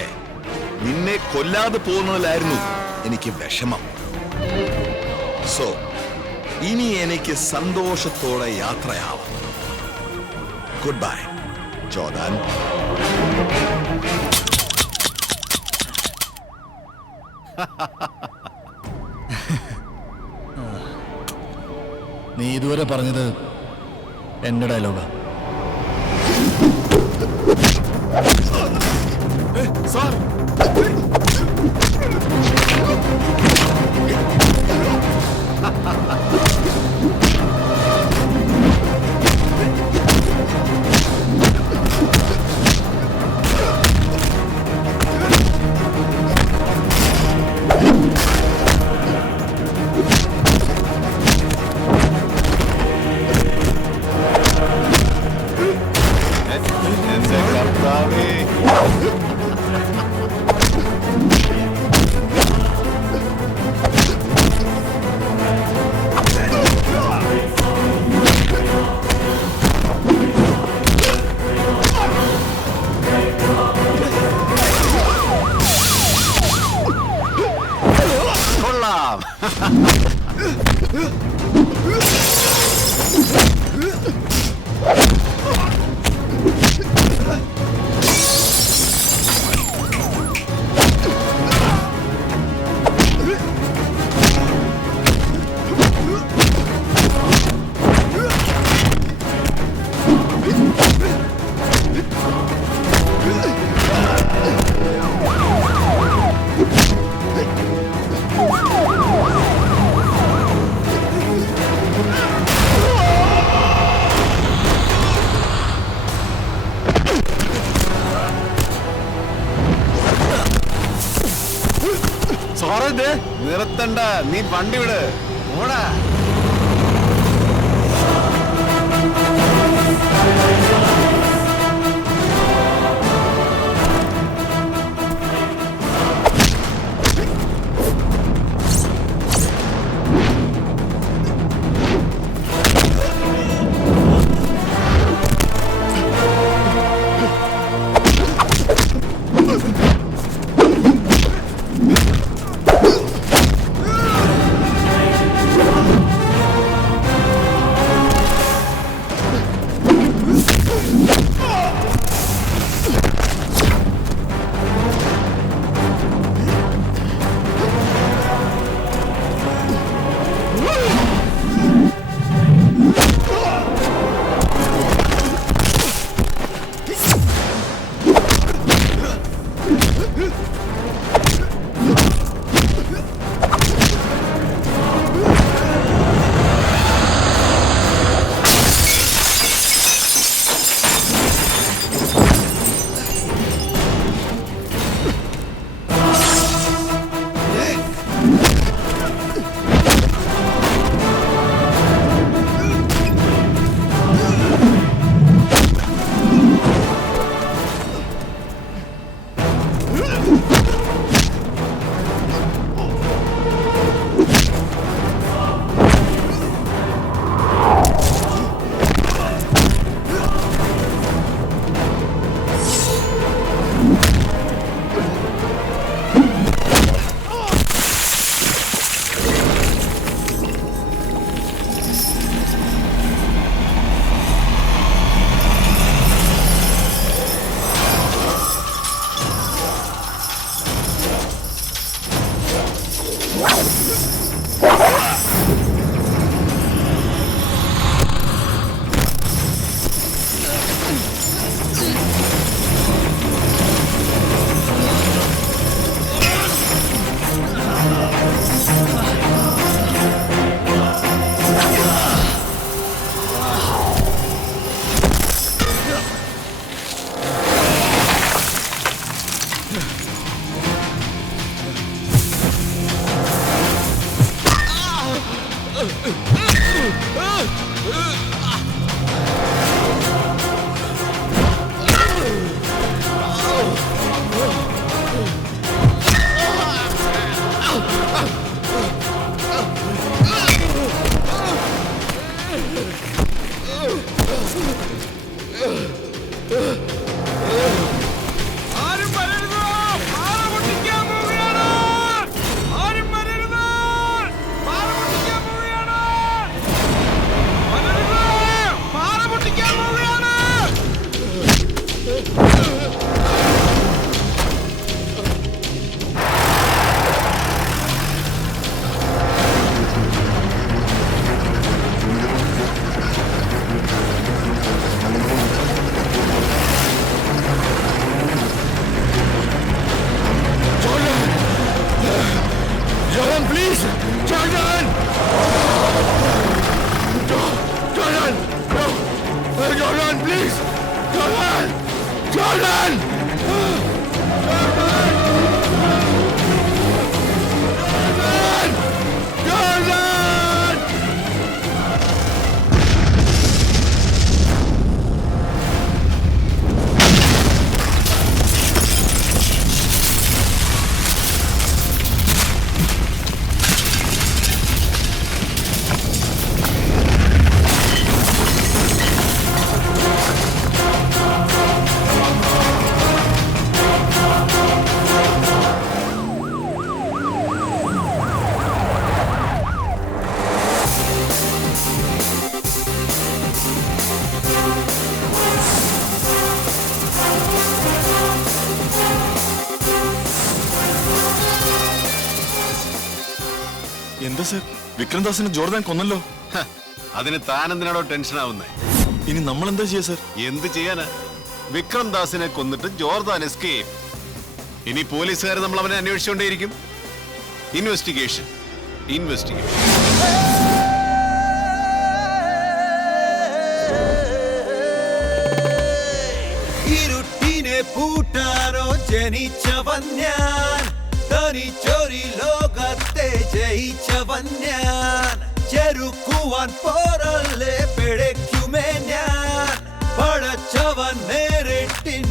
നിന്നെ കൊല്ലാതെ പോകുന്നതിലായിരുന്നു എനിക്ക് വിഷമം. സോ ഇനി എനിക്ക് സന്തോഷത്തോടെ യാത്രയാവാം. Good bye Jordan. നീ ഇതുവരെ പറഞ്ഞത് എന്റെ ഡയലോഗാ. സാർ, എന്റെ കർത്താവേ. ഓടണ്ട, നീ വണ്ടി വിട്, ഓടാ. എന്താ സർ, വിക്രംദാസിനെ ജോർദാൻ കൊന്നല്ലോ. അതിന് താനെന്തിനാണോ ടെൻഷൻ ആവുന്നേ? ഇനി നമ്മൾ എന്താ ചെയ്യാ സർ? എന്ത് ചെയ്യാനാ? വിക്രംദാസിനെ കൊന്നിട്ട് ജോർദാൻ എസ്കേപ്പ്. ഇനി പോലീസുകാർ നമ്മൾ അവനെ അന്വേഷിച്ചുകൊണ്ടേയിരിക്കും. ഇൻവെസ്റ്റിഗേഷൻ. ഇരുട്ടിനെ പൂട്ടാനോ ജനിച്ചവൻ ഞാൻ. മാനിച്ചൊരി ലോകത്തെ ജയിച്ചവൻ ഞാൻ ചെറുക്കുവാൻ പോരല്ലേ പിഴയ്ക്കുമേ ഞാൻ പടച്ചവൻ നേരിട്ടിന്നയച്ചവൻ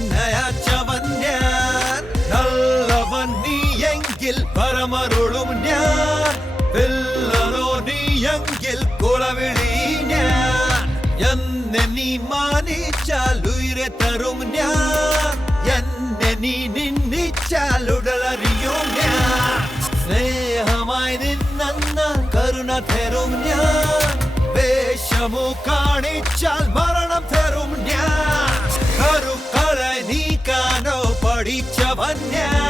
ഞാൻ നല്ലവൻ നീയെങ്കിൽ പരമരുളും ഞാൻ വില്ലനോ നീയെങ്കിൽ കുളവിളി ഞാൻ എന്നെ നീ മാനിച്ചാൽ ഉയരെ തരും ഞാൻ എന്നെ നീ നിന്ദിച്ചാൽ ഉടലറിയും ഞാൻ സ്നേഹമായി നിന്നാൽ കരുണ തരും ഞാൻ വേഷമു കാണിച്ചാൽ മരണം തരും ഞാൻ കരുക്കളെ നീക്കാനോ പഠിച്ചവൻ ഞാൻ